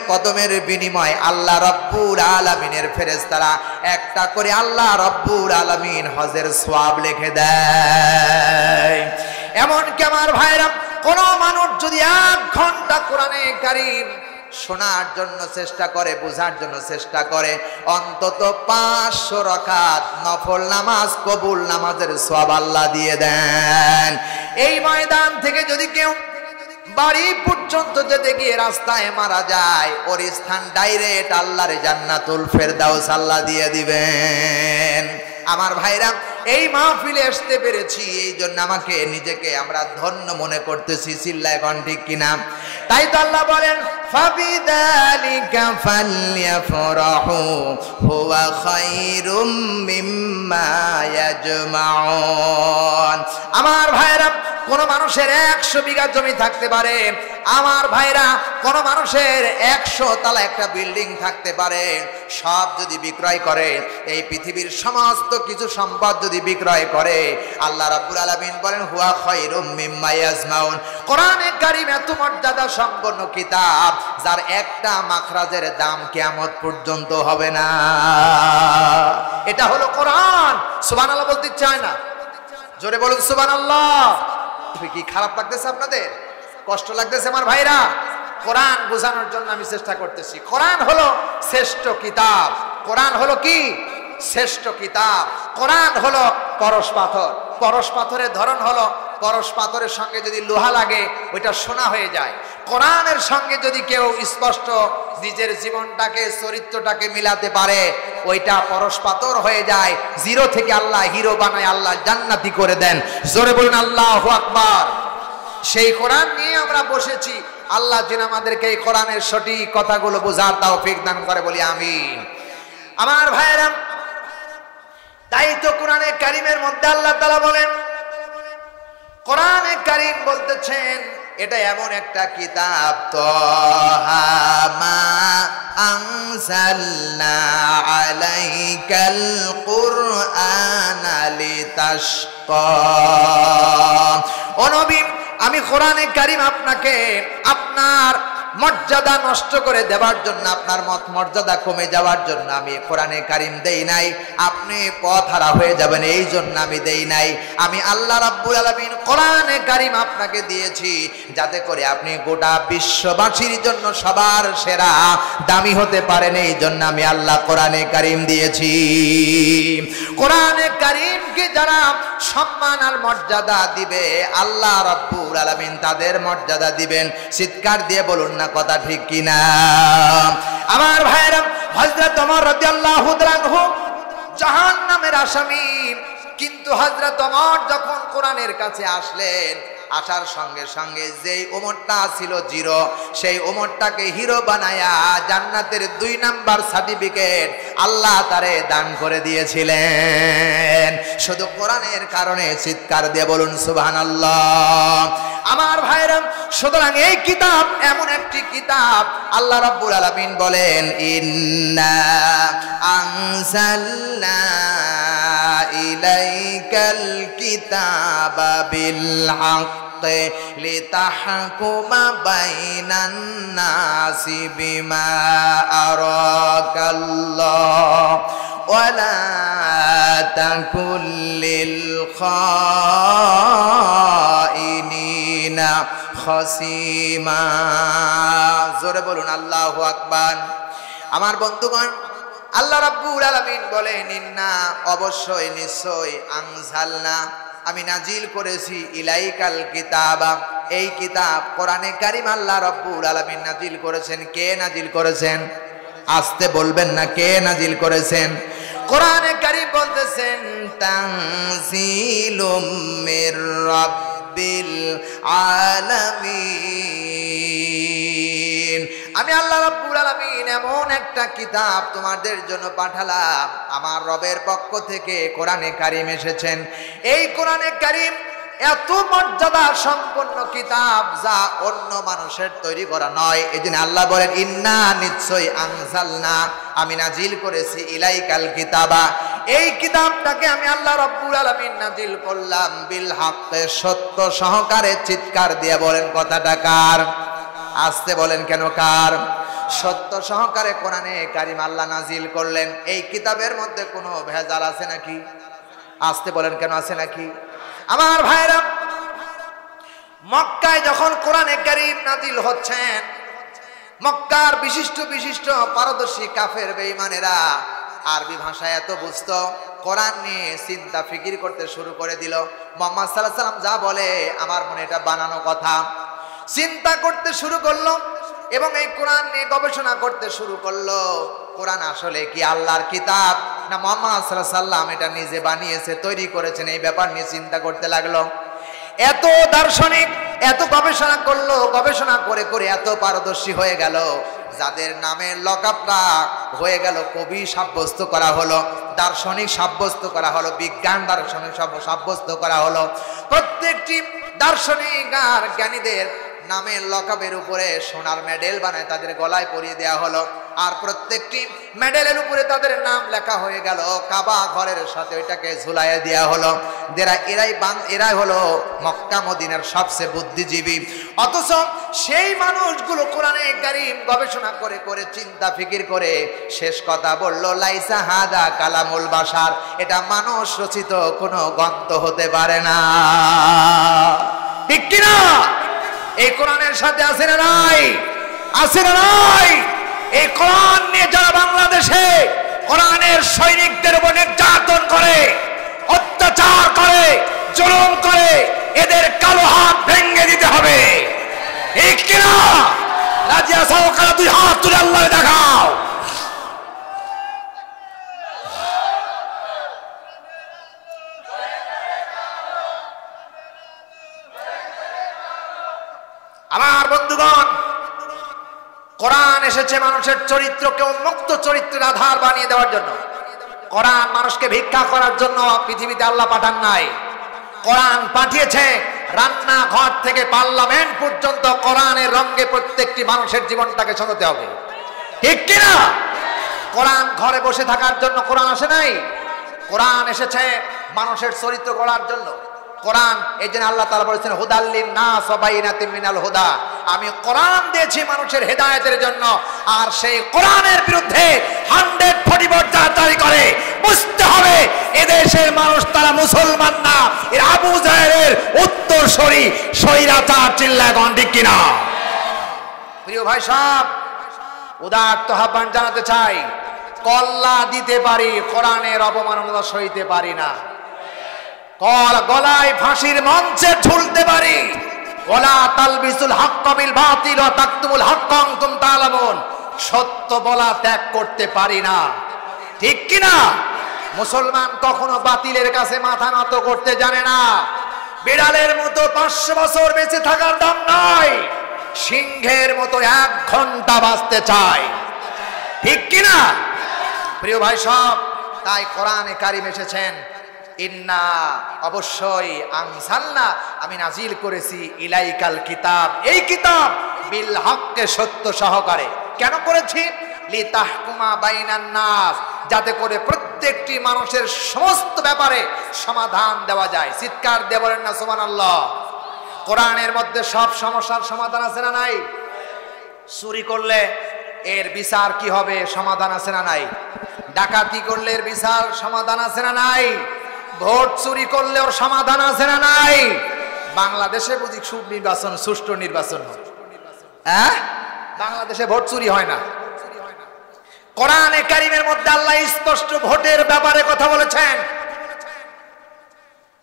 কদমের বিনিময় আল্লাহ রব্বুল আলামিনের ফেরেশতারা একটা করে আল্লাহ রব্বুল আলামিন হজের সওয়াব লিখে দেয়। এমনকি আমার ভাইরা, কোন মানুষ যদি 1 ঘন্টা কোরআনে কারীম শোনার জন্য চেষ্টা করে, বোঝার জন্য চেষ্টা করে, অন্তত 500 রাকাত নফল নামাজ, কবুল নামাজের সওয়াব আল্লাহ দিয়ে দেন। এই ময়দান থেকে যদি কেউ বাড়ি পর্যন্ত যেতে গিয়ে রাস্তায় মারা যায়, ওর স্থান ডাইরেক্ট আল্লাহর জান্নাতুল ফেরদাউস আল্লাহ দিয়ে দিবেন। আমার ভাইরা, এই মাহফিলে আসতে পেরেছি এই জন্য আমাকে নিজেকে আমরা ধন্য মনে করতেছি। চিল্লায় এখন ঠিক কিনা? তাই তো আল্লাহ বলেন, ফাবিযালিকা ফালইফরাহু হুয়া খায়রুম মিম্মা ইয়াজমাউন। আমার ভাইরা, কোন মানুষের 100 বিঘা জমি থাকতে পারে, আমার ভাইরা, কোন মানুষের 100 তলা একটা বিল্ডিং থাকতে পারে, সব যদি বিক্রয় করে, এই পৃথিবীর সমস্ত কিছু সম্পদ যদি বিক্রয় করে, আল্লাহ রাব্বুল আলামিন বলেন হুয়া খায়রুম মিম্মা ইয়াজমাউন। কোরআনে কারীম এত মর্যাদা সম্পন্ন কিতাব, যার একটা মাখরাজের দাম কিয়ামত পর্যন্ত হবে না। এটা হলো কোরআন। সুবহানাল্লাহ বলতে চায় না? জোরে বলুন সুবহানাল্লাহ। কি খারাপ লাগতেছে আপনাদের? কষ্ট লাগতেছে আমার ভাইরা? কোরআন বোঝানোর জন্য আমি চেষ্টা করতেছি। কোরআন হলো শ্রেষ্ঠ কিতাব। কোরআন হলো কি? শ্রেষ্ঠ কিতাব। কোরআন হলো পরশ পাথর। পরশ পাথরের ধরন হলো, পরশ পাথরের সঙ্গে যদি লোহা লাগে ওইটা সোনা হয়ে যায়। কোরআনের সঙ্গে যদি কেউ স্পষ্ট নিজের জীবনটাকে, চরিত্রটাকে মিলাতে পারে, ওইটা পরশ পাথর হয়ে যায়। জিরো থেকে আল্লাহ হিরো বানায়, আল্লাহ জান্নাতি করে দেন। জোরে বলুন আল্লাহু আকবার। সেই কোরআন নিয়ে আমরা বসেছি। আল্লাহ যেন আমাদেরকে এই কোরআনের সঠিক কথাগুলো বোঝার তৌফিক দান করে, বলি আমিন। আমার ভাইয়েরা, তাই তো কোরআনে কারীমের মধ্যে আল্লাহ তাআলা বলেন, কোরআনে কারীম বলতেছেন এটা এমন একটা কিতাব, তাহা মা আনজালনা আলাইকাল কুরআনা লিতাশকা। ও নবী, আমি কোরআনে কারীম আপনাকে আপনার মর্যাদা নষ্ট করে দেওয়ার জন্য, আপনার মর্যাদা কমে যাওয়ার জন্য আমি কোরআনে কারীম দেই নাই। আপনি পথহারা হয়ে যাবেন এই জন্য আমি দেই নাই। আমি আল্লাহ রাব্বুল আলামিন কোরআনে কারীম আপনাকে দিয়েছি যাতে করে আপনি গোটা বিশ্ববাসীর জন্য সবার সেরা দামি হতে পারেন। এই জন্য আমি আল্লাহ কোরআনে কারীম দিয়েছি। কোরআনে কারীমকে যারা সম্মান আর মর্যাদা দিবে, আল্লাহ রাব্বুল আলামিন তাদের মর্যাদা দিবেন। চিৎকার দিয়ে বলুন না কথা ঠিক কিনা? আমার ভাইরা, হযরত ওমর রাদিয়াল্লাহু তাআলা আনহু জাহান্নামের আসামি, কিন্তু হযরত ওমর যখন কোরআনের কাছে আসলেন, আসার সঙ্গে সঙ্গে যেই উমরটা ছিল জিরো, সেই উমরটাকে হিরো বানায়া জান্নাতের 2 নাম্বার সার্টিফিকেট আল্লাহ তারে দান করে দিয়েছিলেন শুধু কোরআনের কারণে। চিৎকার দিয়ে বলুন সুবহানাল্লাহ। আমার ভাইরা, সুতরাং এই কিতাব এমন একটি কিতাব, আল্লাহ রাব্বুল আলামিন বলেন ইন্না আনজালনা ইলাইকাল কিতাবা বিল হাক্কি লিতাহকুমা বাইনান নাসি বিমা আরাকাল্লাহ ওয়ালা তাকুল লিল খাইনিনা খাসিমা। জোরে বলুন আল্লাহু আকবার। আমার বন্ধুগণ, আল্লাহ রাব্বুল আলামিন বলেন ইন্না অবশ্যই নিশ্চয় আনজালনা আমি নাজিল করেছি ইলাইকাল কিতাবা এই কিতাব কোরআনে কারীম আল্লাহ রাব্বুল আলামিন নাজিল করেছেন। কে নাজিল করেছেন? আসতে বলবেন না, কে নাজিল করেছেন? কোরআনে কারীম বলতেছেন তানজিলুম মির রাব্বিল আলামিন। আমি আল্লাহ রাব্বুল আলামিন এমন একটা কিতাব তোমাদের জন্য পাঠালাম, আমার রবের পক্ষ থেকে কোরআনে কারীম এসেছেন। এই কোরআনে কারীম এত মর্যাদা সম্পন্ন কিতাব যা অন্য মানুষের তৈরি করা নয়। এজন্য আল্লাহ বলেন ইন্না নিশ্চয় আনজালনা আমি নাজিল করেছি ইলাইকাল কিতাবা এই কিতাবটাকে আমি আল্লাহ রাব্বুল আলামিন নাজিল করলাম বিল হাক্কি সত্য সহকারে। চিৎকার দিয়ে বলেন কথাটা কার? আসতে বলেন কেন কার? সত্য সহকারে কোরআনে কারীম আল্লাহ নাজিল করলেন। এই কিতাবের মধ্যে কোনো ভেজাল আছে নাকি? আসতে বলেন কেন আছে নাকি? আমার ভাইরা, মক্কায় যখন কোরআনে কারীম নাজিল হচ্ছেন, মক্কার বিশিষ্ট বিশিষ্ট পারদর্শী কাফের বেঈমানেরা আরবি ভাষায় এত বুঝতো, কোরআন নিয়ে চিন্তা ফিকির করতে শুরু করে দিল। মুহাম্মদ সাল্লাল্লাহু আলাইহি ওয়াসাল্লাম যা বলে আমার মনে এটা বানানো কথা। চিন্তা করতে শুরু করলো এবং এই কোরআন নিয়ে গবেষণা করতে শুরু করলো। কোরআন আসলে কি আল্লাহর কিতাব না মুহাম্মদ সাল্লাল্লাহু আলাইহি ওয়াসাল্লাম এটা নিজে বানিয়েছে, তৈরি করেছেন? এই ব্যাপার নিয়ে চিন্তা করতে লাগলো। এত দার্শনিক এত গবেষণা করলো, গবেষণা করে করে এত পারদর্শী হয়ে গেল, যাদের নামের লকআপটা হয়ে গেল কবি সাব্যস্ত করা হলো, দার্শনিক সাব্যস্ত করা হলো, বিজ্ঞান দার্শনিক সাব্যস্ত করা হলো। প্রত্যেকটি দার্শনিক আর জ্ঞানীদের নামের লকআপের উপরে সোনার মেডেল বানায় তাদের গলায় পরিয়ে দেওয়া হলো, আর প্রত্যেকটি মেডেলের উপরে তাদের নাম লেখা হয়ে গেল। কাবা ঘরের সাথে ওইটাকে ঝুলাইয়া দেওয়া হলো। এরাই হলো মক্কা মদিনার সবচেয়ে বুদ্ধিজীবী। অথচ সেই মানুষগুলো কোরআনে কারীম গবেষণা করে করে চিন্তা ফিকির করে শেষ কথা বলল লাইসা হাদা কালামুল বাশার, এটা মানুষ রচিত কোনো গ্রন্থ হতে পারে না। ঠিক কিনা? এই কোরআনের সাথে আছে না নাই? আছে না নাই? এই কোরআন নিয়ে যারা বাংলাদেশে কোরআনের সৈনিকদের উপর নির্যাতন করে, অত্যাচার করে, জুলুম করে, এদের কালো হাত ভেঙে দিতে হবে। ঠিক কিনা? রাজিয়া সহকারে 2 হাত তুলে আল্লাহ দেখাও। আমার বন্ধুগণ, কোরআন এসেছে মানুষের চরিত্রকে উন্মুক্ত চরিত্রের আধার বানিয়ে দেওয়ার জন্য। কোরআন মানুষকে ভিক্ষা করার জন্য পৃথিবীতে আল্লাহ পাঠান নাই। কোরআন পাঠিয়েছে রান্না ঘর থেকে পার্লামেন্ট পর্যন্ত কোরআনের রঙে প্রত্যেকটি মানুষের জীবনটাকে সাজাতে হবে। ঠিক কিনা? কোরআন ঘরে বসে থাকার জন্য কোরআন আসে নাই। কোরআন এসেছে মানুষের চরিত্র গড়ার জন্য। কোরআন এই জন্য আল্লাহ তাআলা বলেছেন হুদাল্লিন নাস ওয়া বাইনাতিন মিনাল হুদা, আমি কোরআন দিয়েছি মানুষের হেদায়েতের জন্য। আর সেই কোরআনের বিরুদ্ধে 140 জারি করে বুঝতে হবে এদেশের মানুষ তারা মুসলমান না, এর আবু জাহেলের উত্তরসূরি স্বৈরাচার। চিল্লায় গণ ঠিক কিনা? প্রিয় ভাই সাহেব, উদাত্ত আহ্বান জানাতে চাই, কল্লা দিতে পারি, কোরআনের অবমাননা সইতে পারি না। গলায় ফাঁসির মঞ্চে ঝুলতে পারি, ওয়ালা তালবিসুল হাক্কা বিল বাতিল ওয়া তাকতুমুল হাক্কা আনতুম তা'লামুন, সত্য বলা ত্যাগ করতে পারি না। ঠিক কিনা? মুসলমান কখনো বাতিলের কাছে মাথা নত করতে জানে না। বিড়ালের মতো 500 বছর বেঁচে থাকার দাম নয়, সিংহের মতো 1 ঘন্টা বাঁচতে চায়। ঠিক কিনা প্রিয় ভাই সব? তাই কোরআনে কারিম এসেছেন, ইন্না অবশ্যই আনজালনা আমি নাজিল করেছি ইলাইকাল কিতাব, এই কিতাব বিল হককে সত্য সহকারে। কেন করেছি? লিতাহকুমা বাইনান নাস, যাতে করে প্রত্যেকটি মানুষের সমস্ত ব্যাপারে সমাধান দেওয়া যায়। চিৎকার দিয়ে বলেন না সুবহানাল্লাহ। কোরআনের মধ্যে সব সমস্যার সমাধান আছে না নাই? চুরি করলে এর বিচার কি হবে, সমাধান আছে না নাই? ডাকাতি করলে এর বিচার সমাধান আছে না নাই? ভোট চুরি করলে ওর সমাধান আছে না নাই? বাংলাদেশে বুঝি সুনির্বাচন, সুষ্ঠু নির্বাচন, হ্যাঁ? বাংলাদেশে ভোট চুরি হয় না। কোরআনে কারিমের মধ্যে আল্লাহ স্পষ্ট ভোটের ব্যাপারে কথা বলেছেন।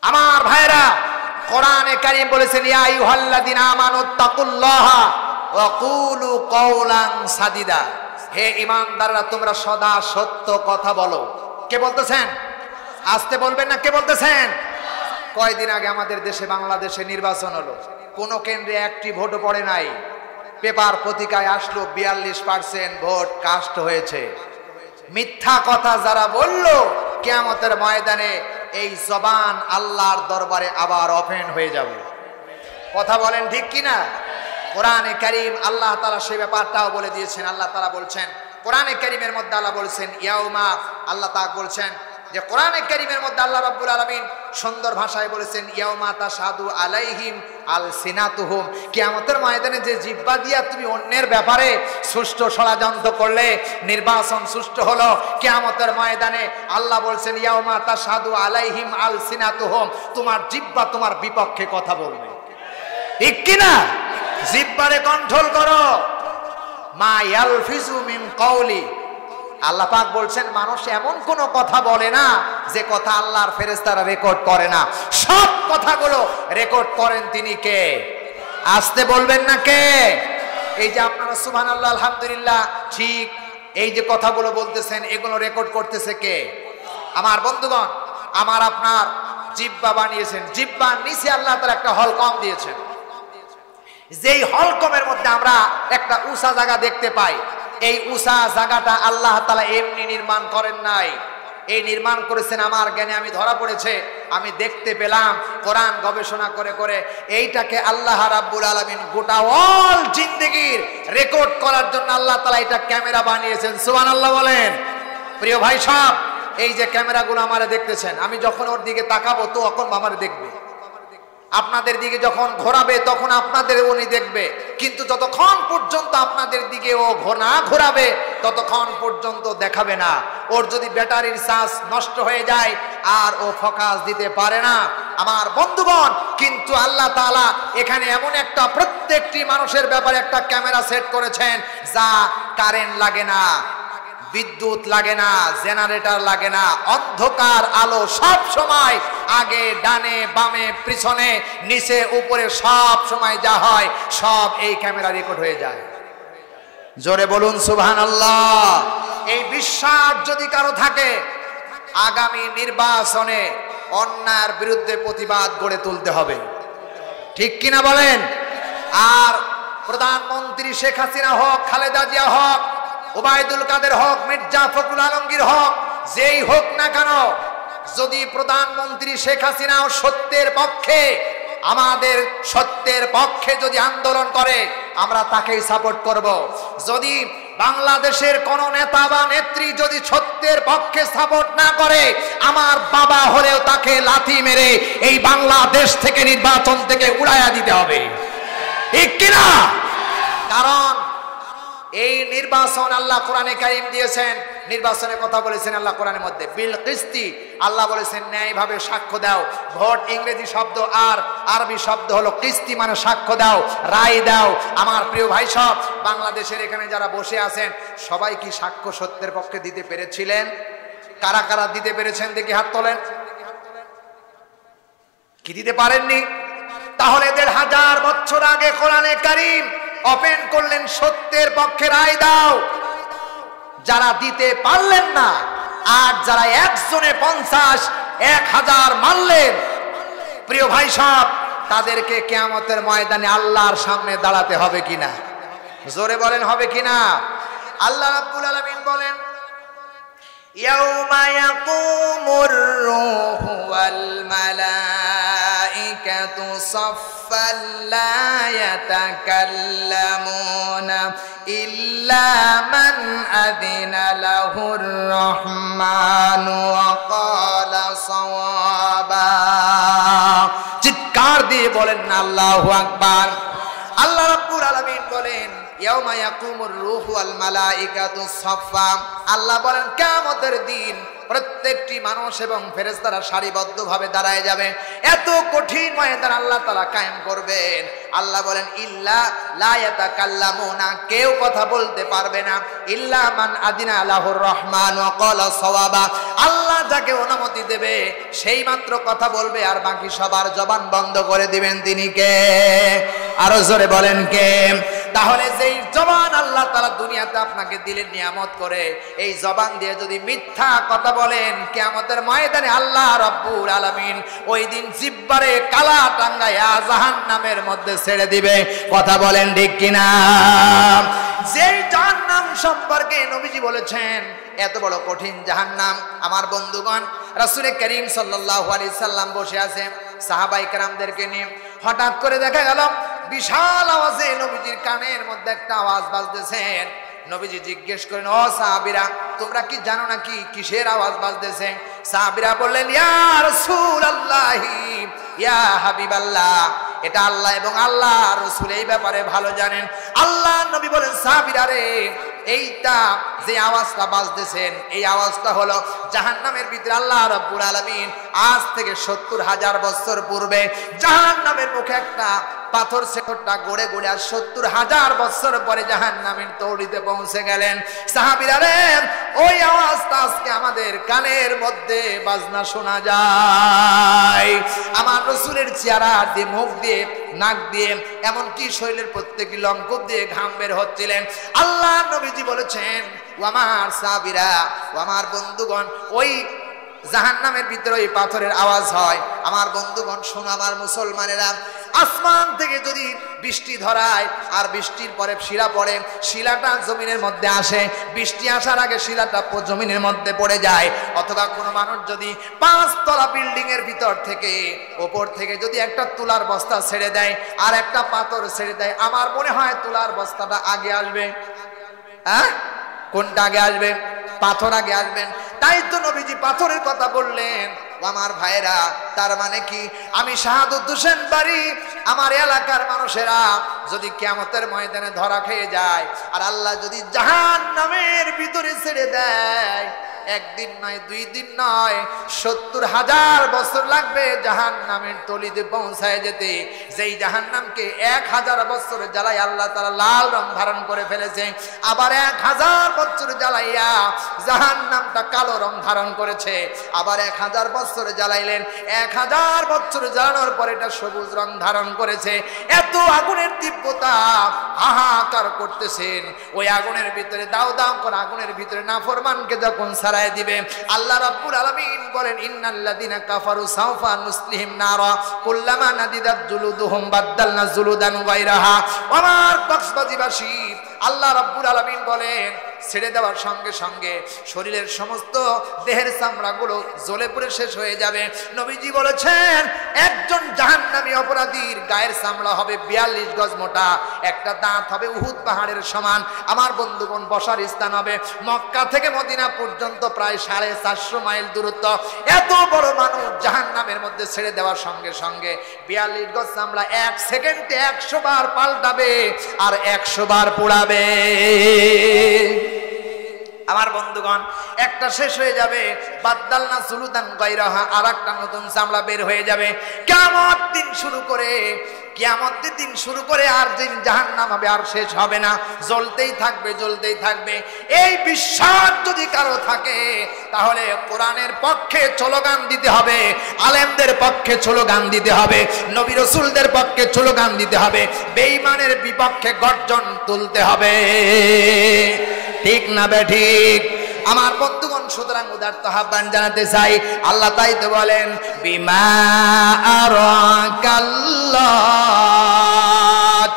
আমার ভাইরা, কোরআনে কারিম বলেছেন, ইয়া আইয়ুহাল্লাযিনা আমানুত্তাকুল্লাহা ওয়া কুলু কাওলান সাদিদা, হে ঈমানদাররা তোমরা সদা সত্য কথা বলো। কে বলতেছেন? আসতে বলবেন না, কে বলতেছেন? কয়দিন আগে আমাদের দেশে বাংলাদেশে নির্বাচন হলো, কোন কেন্দ্রে একটি ভোটও পড়ে নাই। পেপার পত্রিকায় আসলো 42% ভোট কাস্ট হয়েছে। মিথ্যা কথা যারা বলল, কিয়ামতের ময়দানে এই জবান আল্লাহর দরবারে আবার ওপেন হয়ে যাবে। কথা বলেন ঠিক কিনা? কোরআনে কারীম আল্লাহ তাআলা সেই ব্যাপারটাও বলে দিয়েছেন। আল্লাহ তাআলা বলছেন কোরআনে কারীমের মধ্যে, আল্লাহ বলছেন ইয়াউমা, আল্লাহ তাআলা বলছেন যে কোরআনে কারীমের মধ্যে আল্লাহ রাব্বুল আলামিন সুন্দর ভাষায় বলেছেন, ইয়াউমা তাশহাদু আলাইহিম আলসিনাতুহুম, কিয়ামতের ময়দানে যে জিহ্বা দিয়া তুমি অন্যের ব্যাপারে সুষ্ঠু ষড়যন্ত্র করলে, নির্বাচন সুষ্ঠু হলো, কিয়ামতের ময়দানে আল্লাহ বলছেন ইয়াউমা তাশহাদু আলাইহিম আলসিনাতুহুম, তোমার জিহ্বা তোমার বিপক্ষে কথা বলবে। ঠিক কিনা? জিহ্বারে কন্ট্রোল করো। মা ইয়ালফিজু মিন কওলি, আল্লাহ পাক বলছেন মানুষ এমন কোন কথা বলে না যে কথা আল্লাহর ফেরেশতারা রেকর্ড করে না। সব কথাগুলো রেকর্ড করেন তিনি কে? আসতে বলবেন না কে? এই যে আপনারা সুবহানাল্লাহ আলহামদুলিল্লাহ ঠিক এই যে কথাগুলো বলতেছেন, এগুলো রেকর্ড করতেছে কে? আমার বন্ধুগণ, আমার আপনার জিহ্বা বানিয়েছেন, জিহ্বার নিচে আল্লাহ তাআলা একটা হলকম দিয়েছেন। যেই হলকমের মধ্যে আমরা একটা উঁচা জায়গা দেখতে পাই, এই উঁচা জায়গাটা আল্লাহ তাআলা এমনি নির্মাণ করেন নাই, এই নির্মাণ করেছেন আমার জ্ঞানে আমি ধরা পড়েছে, আমি দেখতে পেলাম কোরআন গবেষণা করে করে, এইটাকে আল্লাহ রাব্বুল আলামিন গোটা অল জিন্দেগির রেকর্ড করার জন্য আল্লাহ তাআলা এটা ক্যামেরা বানিয়েছেন। সুবহানাল্লাহ বলেন। প্রিয় ভাই সব, এই যে ক্যামেরাগুলো আমারে দেখতেছেন, আমি যখন ওর দিকে তাকাবো তখন আমারে দেখবে, আপনাদের দিকে যখন ঘোরাবে তখন আপনাদের উনি দেখবে, কিন্তু যতক্ষণ পর্যন্ত আপনাদের দিকে ও না ঘোরাবে ততক্ষণ পর্যন্ত দেখাবে না। ওর যদি ব্যাটারির চার্জ নষ্ট হয়ে যায় আর ও ফোকাস দিতে পারে না। আমার বন্ধুগণ, কিন্তু আল্লাহ তাআলা এখানে এমন একটা প্রত্যেকটি মানুষের ব্যাপারে একটা ক্যামেরা সেট করেছেন যা কারেন্ট লাগে না, বিদ্যুৎ লাগে না, জেনারেটর লাগে না, অন্ধকার আলো সব সময় আগে ডানে বামে পিছনে নিচে উপরে সব সময় যা হয় সব এই ক্যামেরা রেকর্ড হয়ে যায়। জোরে বলুন সুবহানাল্লাহ। এই বিশ্বাস যদি কারো থাকে, আগামী নির্বাচনে অন্যায়ের বিরুদ্ধে প্রতিবাদ গড়ে তুলতে হবে। ঠিক কিনা বলেন? আর প্রধানমন্ত্রী শেখ হাসিনা হোক, খালেদা জিয়া হোক, ওবায়দুল কাদের হক, মির্জা ফখরুল আলমগীর হক, যেই হোক না কেন, যদি প্রধানমন্ত্রী শেখ হাসিনা সত্যের পক্ষে, আমাদের সত্যের পক্ষে যদি আন্দোলন করে, আমরা তাকেই সাপোর্ট করব। যদি বাংলাদেশের কোন নেতা বা নেত্রী যদি সত্যের পক্ষে সাপোর্ট না করে, আমার বাবা হলেও তাকে লাথি মেরে এই বাংলাদেশ থেকে, নির্বাচন থেকে উড়াইয়া দিতে হবে। ঠিক কিনা? কারণ এই নির্বাচন আল্লাহ কোরআনে কারীম দিয়েছেন, নির্বাচনের কথা বলেছেন আল্লাহ কোরআনের মধ্যে, বিল কিসতি, আল্লাহ বলেছেন ন্যায়ভাবে সাক্ষ্য দাও। ভোট ইংরেজি শব্দ আর আরবি শব্দ হলো কিস্তি, মানে সাক্ষ্য দাও, রায় দাও। আমার প্রিয় ভাই সব, বাংলাদেশের এখানে যারা বসে আছেন সবাই কি সাক্ষ্য সত্যের পক্ষে দিতে পেরেছিলেন? কারা কারা দিতে পেরেছেন দেখি হাত তোলেন। কি দিতে পারেননি? তাহলে ১৫০০ বছর আগে কোরআনে কারীম ওপেন করলেন সত্যের পক্ষে রায় দাও। যারা দিতে পারলেন না, আর যারা একজনে ৫০, ১০০০ মারলেন, প্রিয় ভাই সব, তাদেরকে কিয়ামতের ময়দানে আল্লাহর সামনে দাঁড়াতে হবে কিনা? জোরে বলেন হবে কিনা? আল্লাহ রাব্বুল আলামিন বলেন, ইয়াউমা ইয়াকুমুর রূহু ওয়াল মালাইকাতু সাফফান লা ইয়াতাকাল্লামুনা ইল্লা মান আযিনা লাহুর রহমানু ওয়া ক্বালা সাওয়াবা। চিৎকার দিয়ে বলেন না আল্লাহু আকবার। আল্লাহ রাব্বুল আলামিন বলেন, ইয়াউমা ইয়াকুমুর রূহু ওয়াল মালাইকাতু সাফফা। আল্লাহ বলেন কিয়ামতের দিন প্রত্যেকটি মানুষ এবং ফেরেশতারা সারিবদ্ধভাবে দাঁড়ায় যাবে। এত কঠিন ময়দান আল্লাহ তাআলা কায়েম করবেন। আল্লাহ বলেন ইল্লা লা ইয়াতাকাল্লামুনা, কেউ কথা বলতে পারবে না, ইল্লা মান আদিনা লাহুর রহমান ওয়া ক্বালা সাওয়াবা। আল্লাহ যাকে অনুমতি দেবে সেই মাত্র কথা বলবে, আর বাকি সবার জবান বন্ধ করে দিবেন তিনি কে? আরো জোরে বলেন কে? তাহলে যেই জবান আল্লাহ তাআলা দুনিয়াতে আপনাকে দিলেন নিয়ামত করে, এই জবান দিয়ে যদি মিথ্যা কথা বলেন, কিয়ামতের ময়দানে আল্লাহ রাব্বুল আলামিন ওই দিন জিহ্বারে কালা টাঙ্গায়া জাহান্নামের মধ্যে ছেড়ে দিবে। কথা বলেন ঠিক কিনা? যেই জাহান্নাম সম্পর্কে নবীজি বলেছেন এত বড় কঠিন জাহান্নাম, আমার বন্ধুগণ, রাসূল করিম সাল্লাল্লাহু আলাইহি সাল্লাম বসে আছে সাহাবায়ে কেরামদেরকে নিয়ে। হঠাৎ করে দেখা গেল বিশাল আওয়াজে নবীজির কানের মধ্যে একটা আওয়াজ বাজতেছেন। নবীজি জিজ্ঞেস করেন, ও সাহাবীরা, তোমরা কি জানো না কি কিসের আওয়াজ বাজতেছে? সাহাবীরা বললেন, ইয়া রাসূলুল্লাহি, ইয়া হাবিবাল্লাহ, এটা আল্লাহ এবং আল্লাহ রাসূল এই ব্যাপারে ভালো জানেন। আল্লাহ নবী বলেন, সাহাবীরা রে, এইটা যে আওয়াজটা বাজতেছেন এই আওয়াজটা হলো জাহান্নামের ভিতরে আল্লাহ রাব্বুল আলামিন আজ থেকে ৭০,০০০ বছর পূর্বে জাহান্নামের মুখে একটা পাথর শেকড়টা গড়ে গড়ে আর ৭০,০০০ বছর পরে জাহান্নামের তৌড়িতে পৌঁছে গেলেন। সাহাবীরা রে, ওই আওয়াজটা আজকে আমাদের কানের মধ্যে বাজনা শোনা যায়। আমার রাসূলের চেহারা দিয়ে, মুখ দিয়ে, নাক দিয়ে, এমনকি শরীরের প্রত্যেকটি লংকুপ দিয়ে ঘাম বের হচ্ছিলেন। আল্লাহ নবীজি বলেছেন, ও আমার সাহাবীরা, ও আমার বন্ধুগণ, ওই জাহান্নামের ভিতরে ওই পাথরের আওয়াজ হয়। আমার বন্ধুগণ শোনো, আমার মুসলমানেরা, আসমান থেকে যদি বৃষ্টি ধরায় আর বৃষ্টির পরে শিলা পড়ে, শিলাটা জমিনের মধ্যে আসে, বৃষ্টি আসার আগে শিলাটা জমিনের মধ্যে পড়ে যায়, অথবা কোনো মানুষ যদি ৫ তলা বিল্ডিং এর ভিতর থেকে ওপর থেকে যদি একটা তুলার বস্তা ছেড়ে দেয় আর একটা পাথর ছেড়ে দেয়, আমার মনে হয় তুলার বস্তাটা আগে আসবে। হ্যাঁ, কোনটা আগে আসবে? পাথর আগে আসবেন। তাই তো নবীজি পাথরের কথা বললেন। আমার ভাইরা, তার মানে কি, আমি শাহাদত হোসেন বাড়ি, আমার এলাকার মানুষেরা যদি কিয়ামতের ময়দানে ধরা খেয়ে যায় আর আল্লাহ যদি জাহান্নামের ভিতরে ছেড়ে দেয়, একদিন নয়, ২ দিন নয়, ৭০,০০০ বছর লাগবে জাহান্নামের তলিতে পৌঁছায় যেতে। যেই জাহান্নামকে ১০০০ বছর জ্বালাই আল্লাহ তাআলা লাল রং ধারণ করে ফেলেছে, আবার ১০০০ বছর জ্বালাইয়া জাহান্নামটা কালো রং ধারণ করেছে, আবার ১০০০ বছর জ্বালাইলেন, ১০০০ বছর জ্বালানোর পর এটা সবুজ রং ধারণ করেছে। এত আগুনের তীব্রতা, হাহাকার করতেছেন। ওই আগুনের ভিতরে, দাও দাও করে আগুনের ভিতরে নাফরমানকে যখন ছাড়াই দিবে, আল্লাহ রাব্বুল আলামিন বলেন, ইন্নাল্লাযিনা কাফারু সাওফা নুসলিহিম নারা কুল্লামা নাদিদাত জুলুদুহুম বাদদালনা জুলুদান গায়রাহা। আমার কক্সবাজারবাসী, আল্লাহ রাব্বুল আলামিন বলেন, ছেড়ে দেওয়ার সঙ্গে সঙ্গে শরীরের সমস্ত দেহের চামড়াগুলো জ্বলে পুড়ে শেষ হয়ে যাবে। নবীজি বলেছেন, একজন জাহান্নামী অপরাধীর গায়ের চামড়া হবে ৪২ গজ মোটা, একটা দাঁত হবে উহুদ পাহাড়ের সমান। আমার বন্ধুগণ, বসার স্থান হবে মক্কা থেকে মদিনা পর্যন্ত প্রায় ৪৫০ মাইল দূরত্ব। এত বড় মানুষ জাহান্নামের মধ্যে ছেড়ে দেওয়ার সঙ্গে সঙ্গে ৪২ গজ চামড়া ১ সেকেন্ডে ১০০ বার পাল্টাবে আর ১০০ বার পোড়াবে। আমার বন্ধুগণ, একটা শেষ হয়ে যাবে, বাদদালনা জুলুদান গায়রাহা, আর একটা নতুন চামড়া বের হয়ে যাবে। কিয়ামত দিন শুরু করে, কিয়ামতের দিন শুরু করে আর দিন জাহান্নাম হবে, আর শেষ হবে না, জ্বলতেই থাকবে, জ্বলতেই থাকবে। এই বিশ্বাস যদি কারো থাকে, তাহলে কোরআনের পক্ষে স্লোগান দিতে হবে, আলেমদের পক্ষে স্লোগান দিতে হবে, নবী রাসূলদের পক্ষে স্লোগান দিতে হবে, বেঈমানের বিপক্ষে গর্জন তুলতে হবে। ঠিক না বেঠিক? আমার বন্ধুগণ, সুতরাং উদারত আহ্বান জানাতে চাই, আল্লাহ তাই তো বলেন বিমা আরাকাল্লাহ,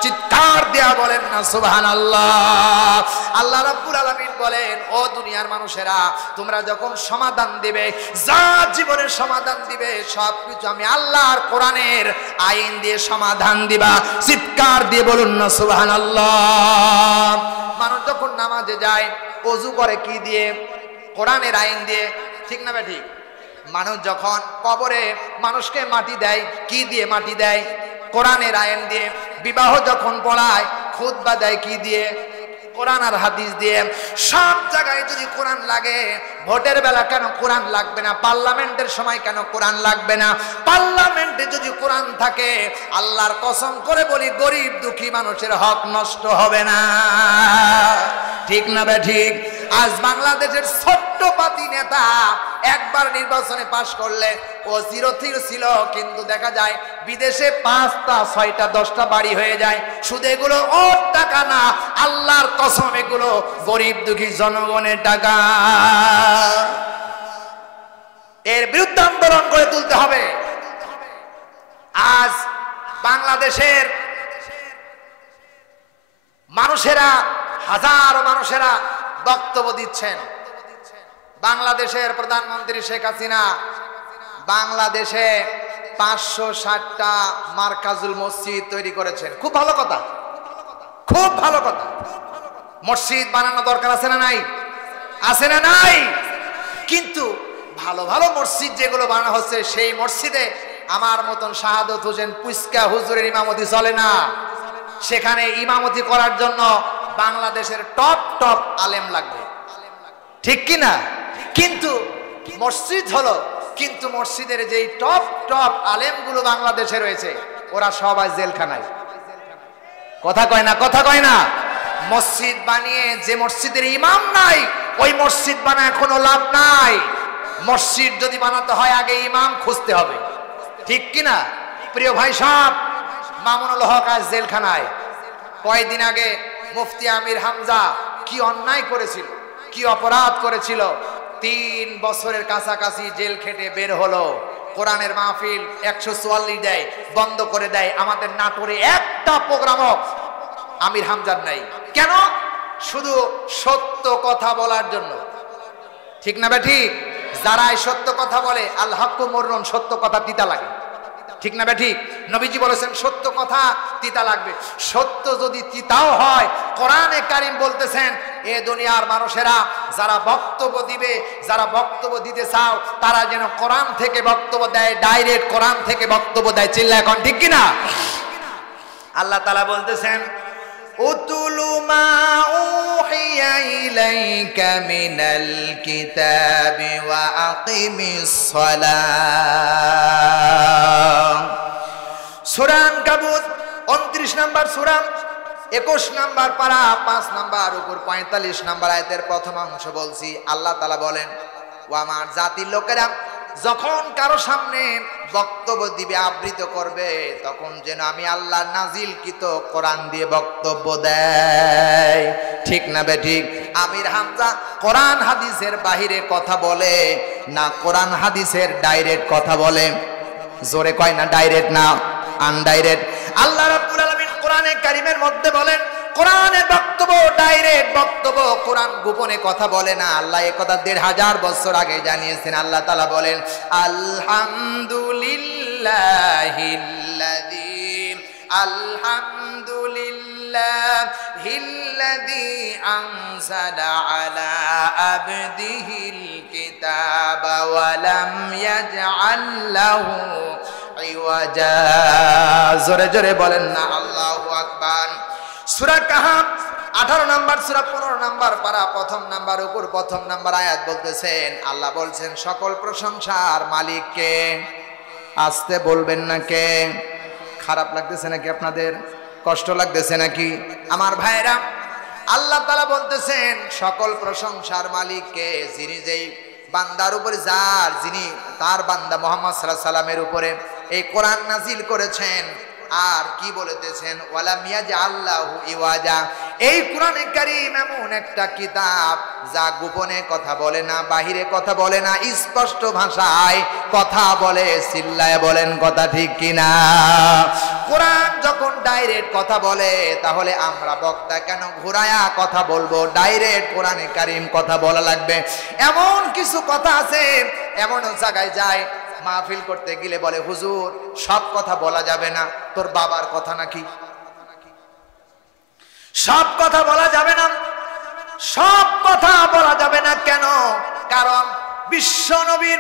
চিৎকার দেয়া বলেন না সুবহানাল্লাহ। আল্লাহ রাব্বুল আলামিন বলেন, ও দুনিয়ার মানুষেরা, তোমরা যখন সমাধান দিবে, যা জীবনের সমাধান দিবে, সবকিছু আমি আল্লাহর কোরআনের আইন দিয়ে সমাধান দিবা। চিৎকার দিয়ে বলুন না সুবহানাল্লাহ। মানুষ যখন নামাজে যায়, ওযু করে কি দিয়ে? কোরআনের আইন দিয়ে, ঠিক না বে ঠিক? মানুষ যখন কবরে মানুষকে মাটি দেয়, কি দিয়ে মাটি দেয়? কোরআনের আইন দিয়ে। বিবাহ যখন পড়ায়, খুতবা দেয় কি দিয়ে? কোরআন আর হাদিস দিয়ে। সব জায়গায় যদি কোরআন লাগে, ভোটের বেলা কেন কোরআন লাগবে না? পার্লামেন্টের সময় কেন কোরআন লাগবে না? পার্লামেন্টে যদি কোরআন থাকে, আল্লাহর কসম করে বলি, গরিব দুঃখী মানুষের হক নষ্ট হবে না, ঠিক না বে ঠিক? আজ বাংলাদেশের ছোট্ট পাতি নেতা একবার নির্বাচনে পাশ করলে ও জিরোথির ছিল, কিন্তু দেখা যায় বিদেশে 5টা 6টা 10টা বাড়ি হয়ে যায়। শুধু এগুলো ওর টাকা না, আল্লাহর কসম এগুলো গরিব দুঃখী জনগণের টাকা। এর বিরুদ্ধে আন্দোলন করে তুলতে হবে। আজ বাংলাদেশের মানুষেরা, হাজারো মানুষেরা বক্তব্য দিচ্ছেন। বাংলাদেশের প্রধানমন্ত্রী শেখ হাসিনা বাংলাদেশে 560টা মারকাজুল মসজিদ তৈরি করেছেন। খুব ভালো কথা, খুব ভালো কথা। মসজিদ বানানো দরকার আছে না নাই? আছে না নাই? কিন্তু ভালো ভালো মসজিদ যেগুলো বানানো হচ্ছে, সেই মসজিদে আমার মতন শাহাদত হোসেন পুস্কা হুজুরের ইমামতি চলে না। সেখানে ইমামতি করার জন্য বাংলাদেশের টপ টপ আলেম লাগবে, ঠিক কি না? কিন্তু মসজিদ হলো, কিন্তু মসজিদের যেই টপ টপ আলেমগুলো বাংলাদেশে রয়েছে, ওরা সবাই জেলখানায়। কথা কয় না, কথা কয় না। মসজিদ বানিয়ে যে মসজিদের ইমাম নাই, ওই মসজিদ বানায় কোনো লাভ নাই। মসজিদ যদি বানাতে হয়, আগে ইমাম খুঁজতে হবে, ঠিক কি না? প্রিয় ভাই সাহেব, মামুনুল হক আজ জেলখানায়। কয়েকদিন আগে মুফতি আমির হামজা কি অন্যায় করেছিল, কি অপরাধ করেছিল, 3 বছরের কাছাকাছি জেল খেটে বের হলো। কোরআনের মাহফিল 144 দেয়, বন্ধ করে দেয়। আমাদের নাটোরে একটা প্রোগ্রামও আমির হামজার নাই। কেন? শুধু সত্য কথা বলার জন্য, ঠিক না বে ঠিক? যারা সত্য কথা বলে, আল হাক্কু মুররুন, সত্য কথা তিতা লাগে, ঠিক না বে ঠিক? নবীজি বলেছেন সত্য কথা তিতা লাগবে। সত্য যদি তিতাও হয়, কোরআনে কারীম বলতেছেন, এ দুনিয়ার মানুষেরা যারা বক্তব্য দিবে, যারা বক্তব্য দিতে চাও, তারা যেন কোরআন থেকে বক্তব্য দেয়, ডাইরেক্ট কোরআন থেকে বক্তব্য দেয়। চিল্লা এখন, ঠিক কিনা? আল্লাহ তাআলা বলতেছেন, উতুলু মা উহিয়া ইলাইকা মিনাল কিতাবি ওয়া আকিমিস সালাহ। সূরা আনকাবুত 29 নম্বর সূরা, 21 নম্বর পারা, 5 নম্বর উপর 45 নম্বর আয়াতের প্রথম অংশ বলছি। আল্লাহ তাআলা বলেন, ও আমার জাতির লোকেরা, যখন কারো সামনে বক্তব্য দিবে, আবৃত করবে, তখন যেন আমি আল্লাহ নাজিলকৃত কোরআন দিয়ে বক্তব্য দেয়, ঠিক না বে ঠিক? আমির হামজা কোরআন হাদিসের বাহিরে কথা বলে না, কোরআন হাদিসের ডাইরেক্ট কথা বলে? জোরে কয় না, ডাইরেক্ট না আনডাইরেক্ট। আল্লাহ রাব্বুল আলামিন কোরআনে কারীমের মধ্যে বলেন, কোরআনের বক্তব্য ডাইরেক্ট বক্তব্য, কোরআন গোপনে কথা বলে না। আল্লাহ এই কথা 1500 বছর আগে জানিয়েছেন। আল্লাহ তাআলা বলেন, আলহামদুলিল্লাহিল্লাযী আনজালা আলা আবদিহিল কিতাবা ওয়া লাম ইয়াজআল লাহু ইওয়াজা। জোরে জোরে বলেন না আল্লাহু আকবার। সূরা কাহাফ 18 নম্বর সূরা 15 নম্বর পারা, প্রথম নাম্বার উপর প্রথম নাম্বার আয়াত বলতেছেন, আল্লাহ বলছেন, সকল প্রশংসার মালিক কে? আসতে বলবেন না কে? খারাপ লাগতেছে নাকি আপনাদের? কষ্ট লাগতেছে নাকি? আমার ভাইরা, আল্লাহ তাআলা বলতেছেন, সকল প্রশংসার মালিক কে? যিনি যেই বান্দার উপরে, যিনি তার বান্দা মুহাম্মদ সাল্লাল্লাহু আলাইহি সাল্লামের উপরে এই কোরআন নাজিল করেছেন। আর কি বলতেছেন, ওয়ালাম ইয়াজআল্লাহু ইওয়াজা, এই কোরআনে কারীম এমন একটা কিতাব যা গোপনে কথা বলে না, বাহিরে কথা বলে না, স্পষ্ট ভাষায় কথা বলে। চিল্লায় বলেন কথা ঠিক কিনা? কোরআন যখন ডাইরেক্ট কথা বলে, তাহলে আমরা বক্তা কেন ঘুরায়া কথা বলবো? ডাইরেক্ট কোরআনে কারীম কথা বলা লাগবে। এমন কিছু কথা আছে, এমন জায়গায় যায় মাহফিল করতে গেলে বলে, হুজুর সব কথা বলা যাবে না। তোর বাবার কথা নাকি? সব কথা বলা যাবে না। সব কথা বলা যাবে না কেন? কারণ বিশ্ব নবীর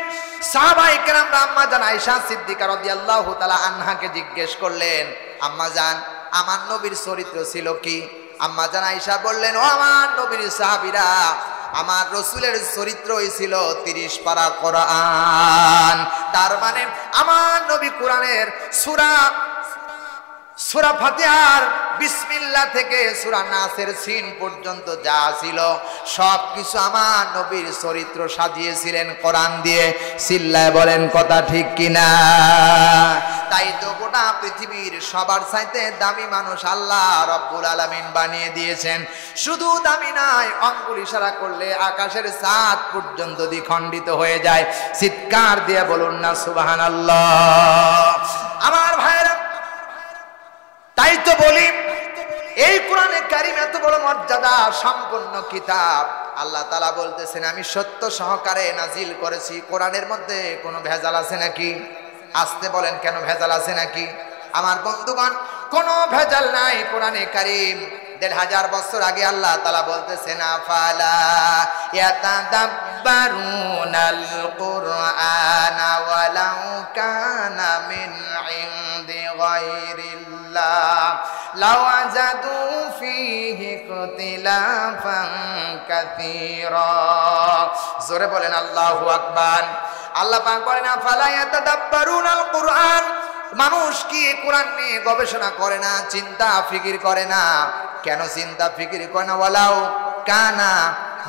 সাহাবায়ে কেরামরা আম্মা জান আয়েশা সিদ্দিকা রাদিয়াল্লাহু তাআলা আনহাকে জিজ্ঞেস করলেন, আম্মা জান আমার নবীর চরিত্র ছিল কি? আম্মা জান আয়েশা বললেন, ও আমার নবীর সাহাবীরা, আমার রাসূলের চরিত্র ছিল 30 পারা কোরআন। তার মানে আমার নবী কোরআনের সূরা ফাতিহার বিসমিল্লাহ থেকে সূরা নাসের সিন পর্যন্ত যা ছিল সব কিছু আমার নবীর চরিত্র সাজিয়েছিলেন কোরআন দিয়ে। চিল্লায় বলেন কথা ঠিক কিনা? তাই তো গোটা পৃথিবীর সবার চাইতে দামি মানুষ আল্লাহ রব্বুল আলামিন বানিয়ে দিয়েছেন। শুধু দামি নয়, আঙ্গুল ইশারা করলে আকাশের চাঁদ পর্যন্ত দ্বিখণ্ডিত হয়ে যায়। চিৎকার দিয়ে বলুন না সুবহানাল্লাহ। আমার ভাইরা, তাই তো বলি এই কোরআনে কারীম এত বড় মর্যাদা সম্পন্ন কিতাব। আল্লাহ তাআলা বলতেছেন, আমি সত্য সহকারে নাজিল করেছি। কোরআনের মধ্যে কোনো ভেজাল আছে নাকি? আসতে বলেন, কেন ভেজাল আছে নাকি? আমার বন্ধুগণ, কোনো ভেজাল নাই কোরআনে কারীম। ১৫০০ বছর আগে আল্লাহ তাআলা বলতেছেন, আফালা ইয়াতাদাব্বারুনাল কুরআনা ওয়ালাউ কানা মিন ইনদি গায়রিল্লাহ লাওয়াজাদু ফীহি ইখতিলাফান কাসীরা। জোরে বলেন আল্লাহু আকবার। আল্লাহ পাক বলেন, আফালা ইয়াতাদাব্বারুনাল কুরআন, মানুষ কি কোরআন নিয়ে গবেষণা করে না, চিন্তা ফিকির করে না? কেন চিন্তা ফিকির করে না? ওয়ালাউ কানা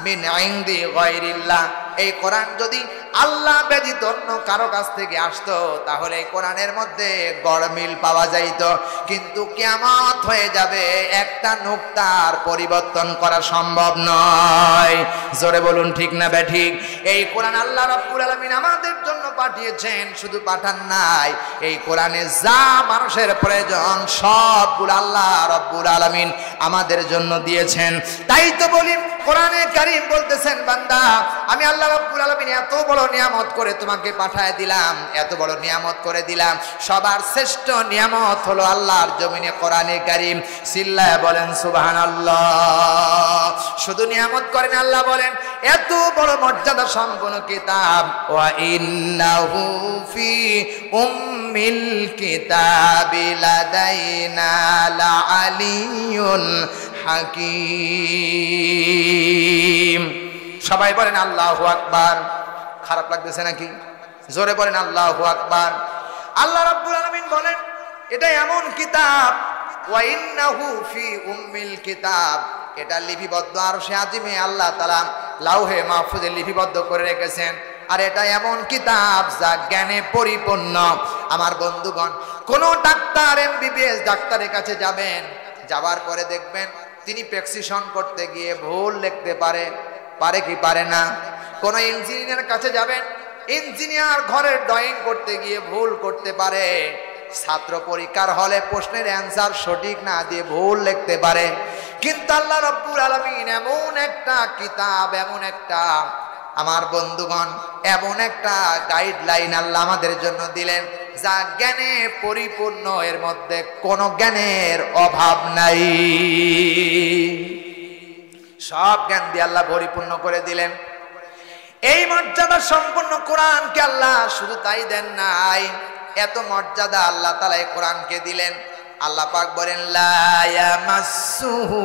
মিন ইনদি গায়রিল্লাহ, এই কোরআন যদি আল্লাহ ব্যতীত অন্য কারো কাছ থেকে আসতো তাহলে এই কোরআনের মধ্যে গড়মিল পাওয়া যাইত। কিন্তু কিয়ামত হয়ে যাবে, একটা নুকতার পরিবর্তন করা সম্ভব নয়। জোরে বলুন ঠিক না বেঠিক? এই কোরআন আল্লাহ রাব্বুল আলামিন আমাদের জন্য পাঠিয়েছেন। শুধু পাঠান নাই, এই কোরআনে যা মানুষের প্রয়োজন সবগুলো আল্লাহ রাব্বুল আলামিন আমাদের জন্য দিয়েছেন। তাই তো বলি কোরআনে কারীম বলতেছেন, বান্দা আমি আল্লাহ রাব্বুল আলামিন এত বড় নিয়ামত করে তোমাকে পাঠায় দিলাম, এত বড় নিয়ামত করে দিলাম। সবার শ্রেষ্ঠ নিয়ামত হলো আল্লাহর জমিনে কোরআনে কারীম। চিল্লায় বলেন সুবহানাল্লাহ। শুধু নিয়ামত করেন, আল্লাহ বলেন এত বড় মর্যাদা সম্পন্ন কিতাব, ওয়া ইন্নাহু ফি উম্মিল কিতাবি লাদাইনা লাআলিয়ুন হাকীম। সবাই বলেন আল্লাহু আকবার। খারাপ লাগতেছে নাকি? জোরে বলেন আল্লাহু আকবার। আল্লাহ রাব্বুল আলামিন বলেন এটা এমন কিতাব, ওয়া ইন্নাহু ফি উম্মিল কিতাব, এটা লিপিবদ্ধ আরশে আজিমে আল্লাহ তাআলা লাউহে মাহফুজে লিপিবদ্ধ করে রেখেছেন। আর এটা এমন কিতাব যা জ্ঞানে পরিপূর্ণ। আমার বন্ধুগণ, কোন ডাক্তার এমবিবিএস ডাক্তারের কাছে যাবেন, যাওয়ার পরে দেখবেন তিনি প্রেসক্রিপশন করতে গিয়ে ভুল লিখতে পারে কি পারে না? কোন ইঞ্জিনিয়ারের কাছে যাবেন, ইঞ্জিনিয়ার ঘরের ড্রয়িং করতে গিয়ে ভুল করতে পারে। ছাত্র পরীক্ষার হলে প্রশ্নের অ্যান্সার সঠিক না দিয়ে ভুল লিখতে পারে। কিন্তু আল্লাহ রাব্বুল আলামিন এমন একটা কিতাব, এমন একটা, আমার বন্ধুগণ, এমন একটা গাইডলাইন আল্লাহ আমাদের জন্য দিলেন যা জ্ঞানে পরিপূর্ণ। এর মধ্যে কোনো জ্ঞানের অভাব নাই। সব জ্ঞান দিয়ে আল্লাহ পরিপূর্ণ করে দিলেন। এই মর্যাদা সম্পন্ন কোরআনকে আল্লাহ শুধু তাই দেন নাই, এত মর্যাদা আল্লাহ তাআলা এই কোরআনকে দিলেন। আল্লাহ পাক বলেন, লা ইয়ামাসসুহু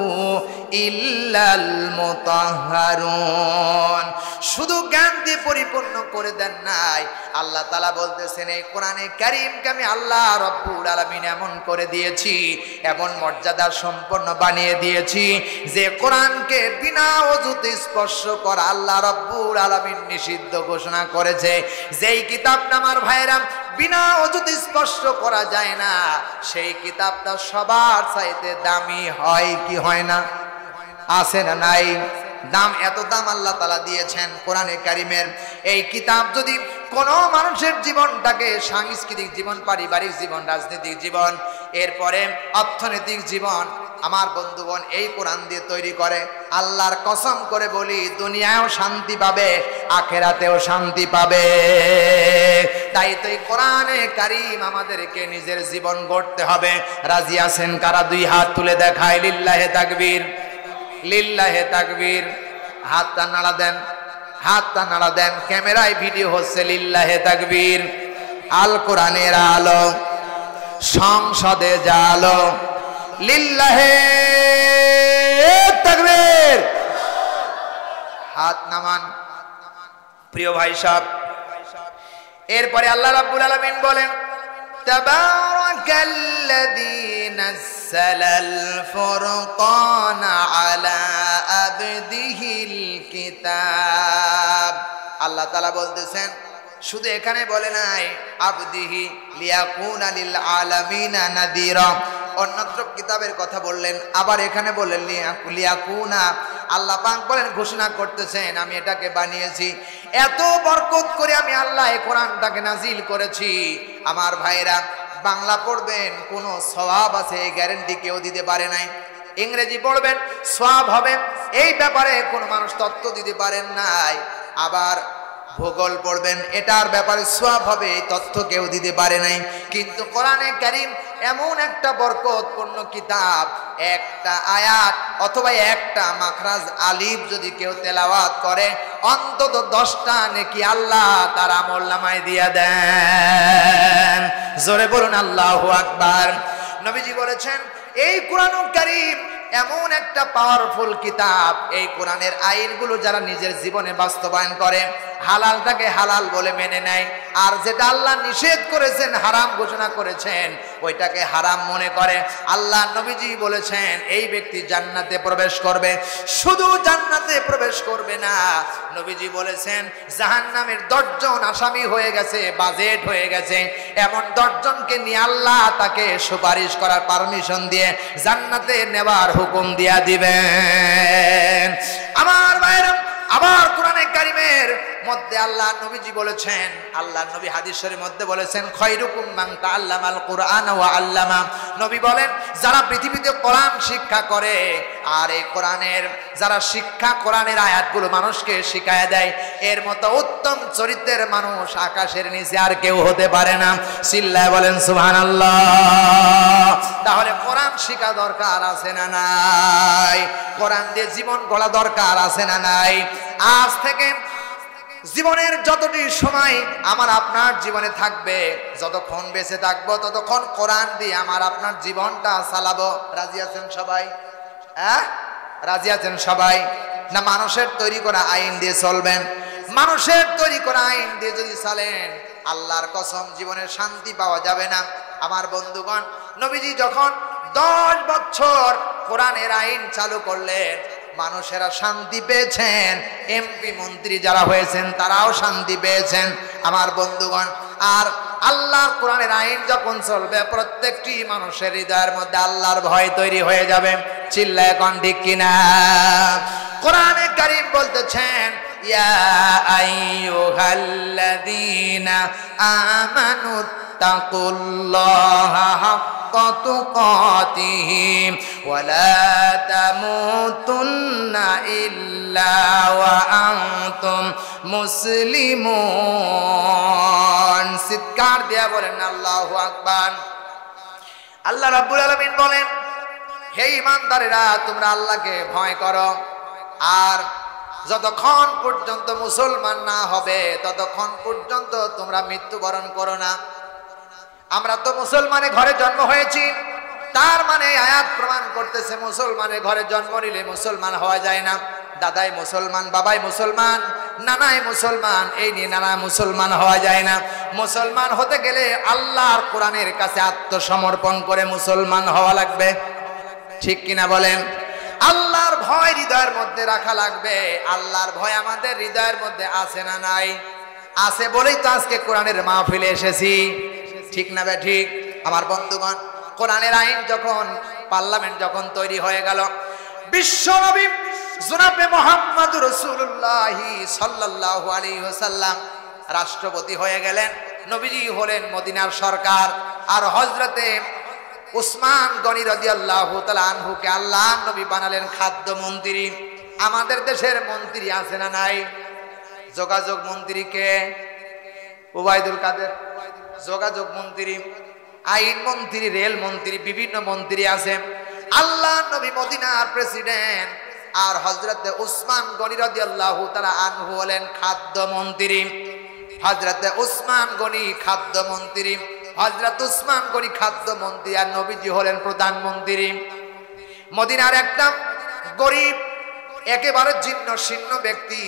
ইল্লাল মুতাহহারুন। শুধু জ্ঞান দিয়ে পরিপূর্ণ করে দেন নাই, আল্লাহ তাআলা বলতেছেন এই কোরআনে কারীমকে আমি আল্লাহ রাব্বুল আলামিন এমন করে দিয়েছি, এমন মর্যাদা সম্পন্ন বানিয়ে দিয়েছি যে কোরআনকে বিনা ওযুতে স্পর্শ করা আল্লাহ রাব্বুল আলামিন নিষিদ্ধ ঘোষণা করেছে। যেই কিতাবটা আমার ভাইরা বিনা ওযুতে স্পর্শ করা যায় না, সেই কিতাবটা সবার চাইতে দামি হয় কি হয় না? আছে না নাই? দাম, এত দাম আল্লাহ তাআলা দিয়েছেন কোরআনে কারিমের। এই কিতাব যদি কোনো মানুষের জীবনটাকে, সাংস্কৃতিক জীবন, পারিবারিক জীবন, রাজনৈতিক জীবন, এরপরে অর্থনৈতিক জীবন, আমার বন্ধুগণ এই কোরআন দিয়ে তৈরি করে, আল্লাহর কসম করে বলি দুনিয়ায়ও শান্তি পাবে, আখেরাতেও শান্তি পাবে। তাই তো এই কোরআনে কারীম আমাদেরকে নিজের জীবন গড়তে হবে। রাজি আছেন কারা? দুই হাত তুলে দেখায় লিল্লাহে তাকবীর, লিল্লাহে তাকবীর। হাতটা নাড়া দেন, হাতটা নাড়া দেন। ক্যামেরায় ভিডিও হচ্ছে, লিল্লাহে তাকবীর। আল কোরআনের আলো, সংসদে জালো, লিল্লাহে তাকবীর। হাত নামান প্রিয় ভাই সাহেব। এরপরে আল্লাহ রাব্বুল আলামিন বলেন, তাবারাকাল্লাযী নাযালাল ফুরকানা আলা আবদিহিল কিতাব। আল্লাহ তাআলা বলতেছেন, শুধু এখানে বলে নাই আবদিহি লিয়াকুনা লিল আলামিনা নাদিরা, অন্যত্র কিতাবের কথা বললেন, আবার এখানে বললেন লিয়াকুনা। আল্লাহ পাক বলেন, ঘোষণা করতেছেন আমি এটাকে বানিয়েছি, এত বরকত করে আমি আল্লাহ এই কোরআনটাকে নাজিল করেছি। আমার ভাইরা, বাংলা পড়বেন কোনো সওয়াব আছে এই গ্যারান্টি কেউ দিতে পারে নাই। ইংরেজি পড়বেন সওয়াব হবে, এই ব্যাপারে কোনো মানুষ তত্ত্ব দিতে পারেন নাই। আবার ভূগোল পড়বেন, এটার ব্যাপারে সওয়াব হবে, এই তথ্য কেউ দিতে পারে নাই। কিন্তু কোরআনে কারীম এমন একটা বরকতপূর্ণ কিতাব, একটা আয়াত অথবা একটা মাখরাজ আলিফ যদি কেউ তেলাওয়াত করে, অন্তত 10টা নেকি আল্লাহ তার আমলনামায় দিয়া দেন। জোরে বলুন আল্লাহু আকবার। নবীজি বলেছেন, এই কোরআনুল কারীম এমন একটা পাওয়ারফুল কিতাব, এই কোরআনের আইনগুলো যারা নিজের জীবনে বাস্তবায়ন করে, হালালটাকে হালাল বলে মেনে নেয়, আর যেটা আল্লাহ নিষেধ করেছেন, হারাম ঘোষণা করেছেন, ওইটাকে হারাম মনে করে, আল্লাহ নবীজি বলেছেন এই ব্যক্তি জান্নাতে প্রবেশ করবে। শুধু জান্নাতে প্রবেশ করবে না, নবীজি বলেছেন জাহান্নামের 10 জন আসামি হয়ে গেছে, বাজেট হয়ে গেছে, এমন 10 জনকে নিয়ে আল্লাহ তাকে সুপারিশ করার পারমিশন দিয়ে জান্নাতে নেওয়ার হুকুম দিয়া দিবেন। আমার ভাইরা, আবার কোরআনে কারীমের মধ্যে আল্লাহ নবীজি বলেছেন, আল্লাহ নবী হাদিস শরীফের মধ্যে বলেছেন, খায়রুকুম মান তাআল্লামাল কুরআন ওয়া আল্লামা। নবী বলেন, যারা পৃথিবীতে কোরআন শিক্ষা করে আর এই কোরআনের যারা শিক্ষা, কোরআনের আয়াতগুলো মানুষকে শিখায় দেয়, এর মতো উত্তম চরিত্রের মানুষ আকাশের নিচে আর কেউ হতে পারে না। চিল্লায় বলেন সুবহানাল্লাহ। তাহলে কোরআন শিখা দরকার আছে না নাই? কোরআন দিয়ে জীবন গড়া দরকার আছে না নাই? আজ থেকে জীবনের যতটি সময় আমার আপনার জীবনে থাকবে, যতক্ষণ বেঁচে থাকবো, ততক্ষণ কোরআন দিয়ে আমার আপনার জীবনটা চালাবো। রাজি আছেন সবাই? হ্যাঁ, রাজি আছেন সবাই? না মানুষের তৈরি করা আইন দিয়ে চলবেন? মানুষের তৈরি করা আইন দিয়ে যদি চলেন, আল্লাহর কসম জীবনে শান্তি পাওয়া যাবে না। আমার বন্ধুগণ, নবীজি যখন 10 বছর কোরআনের আইন চালু করলেন, মানুষেরা শান্তি পেয়েছেন, এমপি মন্ত্রী যারা হয়েছেন তারাও শান্তি পেয়েছেন। আমার বন্ধুগণ, আর আল্লাহর কোরআনের আইন যখন চলবে, প্রত্যেকটি মানুষের হৃদয়ের মধ্যে আল্লাহর ভয় তৈরি হয়ে যাবে। চিল্লায় কোন ঠিক কিনা? কোরআনে কারীম বলতেছেন, ইয়া আইয়ুহাল্লাযীনা আমানু তাকুল্লাহা হাক্কা তুকাতিহি ওয়া লা তামুতুন্না ইল্লা ওয়া আনতুম মুসলিমুন। চিৎকার দিয়া বলেন আল্লাহু আকবার। আল্লাহ রাব্বুল আলামিন বলেন, হে ঈমানদারেরা, তোমরা আল্লাহকে ভয় করো, আর যতক্ষণ পর্যন্ত মুসলমান না হবে ততক্ষণ পর্যন্ত তোমরা মৃত্যুবরণ করো না। আমরা তো মুসলমানের ঘরে জন্ম হয়েছি, তার মানে আয়াত প্রমাণ করতেছে মুসলমানের ঘরে জন্ম নিলে মুসলমান হওয়া যায় না। দাদাই মুসলমান, বাবাই মুসলমান, নানাই মুসলমান, এই নিয়ে নানা মুসলমান হওয়া যায় না। মুসলমান হতে গেলে আল্লাহর কোরআনের কাছে আত্মসমর্পণ করে মুসলমান হওয়া লাগবে। ঠিক কিনা বলেন? আল্লাহর ভয় হৃদয়ের মধ্যে রাখা লাগবে। আল্লাহর ভয় আমাদের হৃদয়ের মধ্যে আছে না নাই? আছে বলেই তো আজকে কোরআনের মাহফিলে এসেছি। ঠিক না বে ঠিক? আমার বন্ধুগণ, কোরআনের আইন যখন, পার্লামেন্ট যখন তৈরি হয়ে গেল, বিশ্ব নবী জনাবে মুহাম্মদুর রাসূলুল্লাহ সাল্লাল্লাহু আলাইহি ওয়াসাল্লাম রাষ্ট্রপতি হয়ে গেলেন। নবীজি হলেন মদিনার সরকার। আর হযরতে উসমান গনি রাদিয়াল্লাহু তাআলা আনহুকে আল্লাহ নবী বানালেন খাদ্য মন্ত্রী। আমাদের দেশের মন্ত্রী আছে না নাই? যোগাযোগ মন্ত্রী কে? ওবায়দুল কাদের। যোগাযোগ মন্ত্রী, আইন মন্ত্রী, রেল মন্ত্রী, বিভিন্ন মন্ত্রী আছে। আল্লাহ নবী মদিনার প্রেসিডেন্ট। আর হযরতে উসমান গনি রাদিয়াল্লাহু তাআলা আনহু হলেন খাদ্য মন্ত্রী। হযরতে উসমান গনি খাদ্য মন্ত্রী, হযরত উসমান গনি খাদ্য মন্ত্রী, আর নবীজি হলেন প্রধানমন্ত্রী। মদিনার একটা গরিব একেবারে জীর্ণ শীর্ণ ব্যক্তি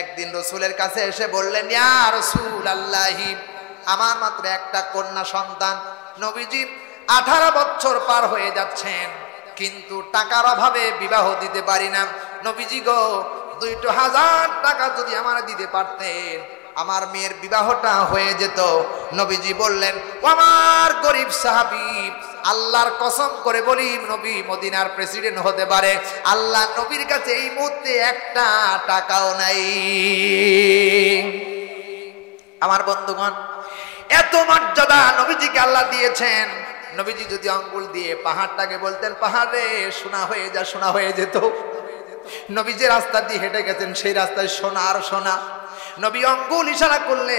একদিন রাসূলের কাছে এসে বললেন, ইয়া রাসূলুল্লাহি, আমার মাত্র একটা কন্যা সন্তান। নবীজি 18 বছর পার হয়ে যাচ্ছেন, কিন্তু টাকার অভাবে বিবাহ দিতে পারি না। নবীজি গো, 2,000 টাকা যদি আমার দিতে পারতেন, আমার মেয়ের বিবাহটা হয়ে যেত। নবীজি বললেন, আমার গরিব সাহাবী, আল্লাহর কসম করে বলি, নবী মদিনার প্রেসিডেন্ট হতে পারে, আল্লাহ নবীর কাছে এই মুহূর্তে একটা টাকাও নাই। আমার বন্ধুগণ, এত মর্যাদা নবীজিকে আল্লাহ দিয়েছেন। নবীজি যদি আঙ্গুল দিয়ে পাহাড়টাকে বলতেন, পাহাড়ে সোনা হয়ে যা, সোনা হয়ে যেত। নবী যে রাস্তা দিয়ে হেঁটে গেছেন সেই রাস্তায় সোনা আর সোনা। নবী আঙ্গুল ইশারা করলে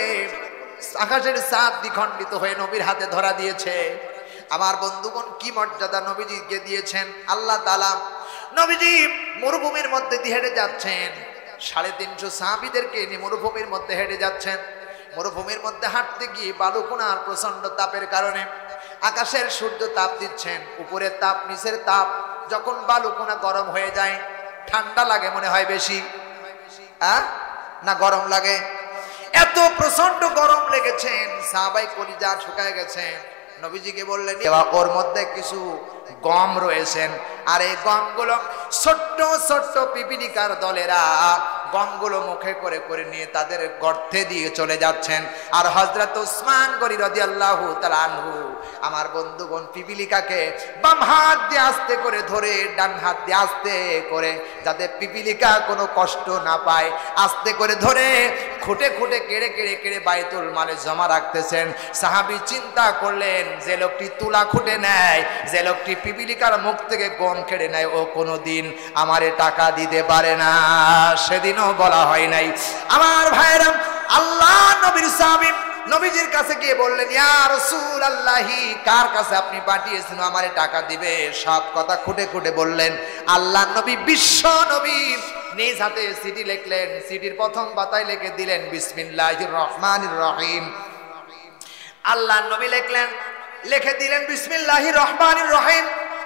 আকাশের চাঁদ দ্বিখণ্ডিত হয়ে নবীর হাতে ধরা দিয়েছে। আমার বন্ধুগণ, কি মর্যাদা নবীজিকে দিয়েছেন আল্লাহ তাআলা। নবীজি মরুভূমির মধ্যে দিয়ে হেঁটে যাচ্ছেন, 350 সাহাবীদেরকে নিয়ে মরুভূমির মধ্যে হেঁটে যাচ্ছেন। মরুভূমির মধ্যে হাঁটতে গিয়ে বালুকণার প্রচন্ড তাপের কারণে আকাশের সূর্য তাপ দিচ্ছেন, উপরের তাপ নিচের তাপ, যখন বালুকণা গরম হয়ে যায় ঠান্ডা লাগে মনে হয় বেশি, না গরম লাগে? এত প্রচন্ড গরম লেগেছেন, সাহাবাই কলিজা শুকায় গেছেন। নবীজিকে বললেন, ওর মধ্যে কিছু গম রয়েছেন, আর এই গমগুলো ছোট্ট ছোট্ট পিপিলিকার দলেরা গমগুলো মুখে করে করে নিয়ে তাদের গর্তে দিয়ে চলে যাচ্ছেন। আর হযরত উসমান গনি রাদিয়াল্লাহু তাআলা আনহু, আমার বন্ধুগণ, পিপিলিকাকে বাম হাত দিয়ে আস্তে করে ধরে ডান হাত দিয়ে আস্তে করে, যাতে পিপিলিকা কোনো কষ্ট না পায়, আস্তে করে ধরে খুঁটে খুঁটে কেড়ে কেড়ে কেড়ে বাইতুল মালে জমা রাখতেছেন। সাহাবী চিন্তা করলেন, যে লোকটি তুলা খুঁটে নেয়, যে লোকটি পিপিলিকার মুখ থেকে গম কেড়ে নেয়, ও কোনোদিন আমারে টাকা দিতে পারে না। সেদিনও বলা হয় নাই। আমার ভাইরা, আল্লাহ নবীর সাহাবী নবীজির কাছে গিয়ে বললেন, ইয়া রাসূলুল্লাহি, কার কাছে আপনি পাঠিয়েছেন আমারে টাকা দিবে? সব কথা খুঁটে খুঁটে বললেন। আল্লাহ নবী, বিশ্ব নবী, নিজ হাতে চিঠি লিখলেন। চিঠির প্রথম পাতায় লিখে দিলেন, বিসমিল্লাহির রহমানির রহিম। আল্লাহ নবী লিখলেন, লিখে দিলেন, বিসমিল্লাহির রহমানির রহিম।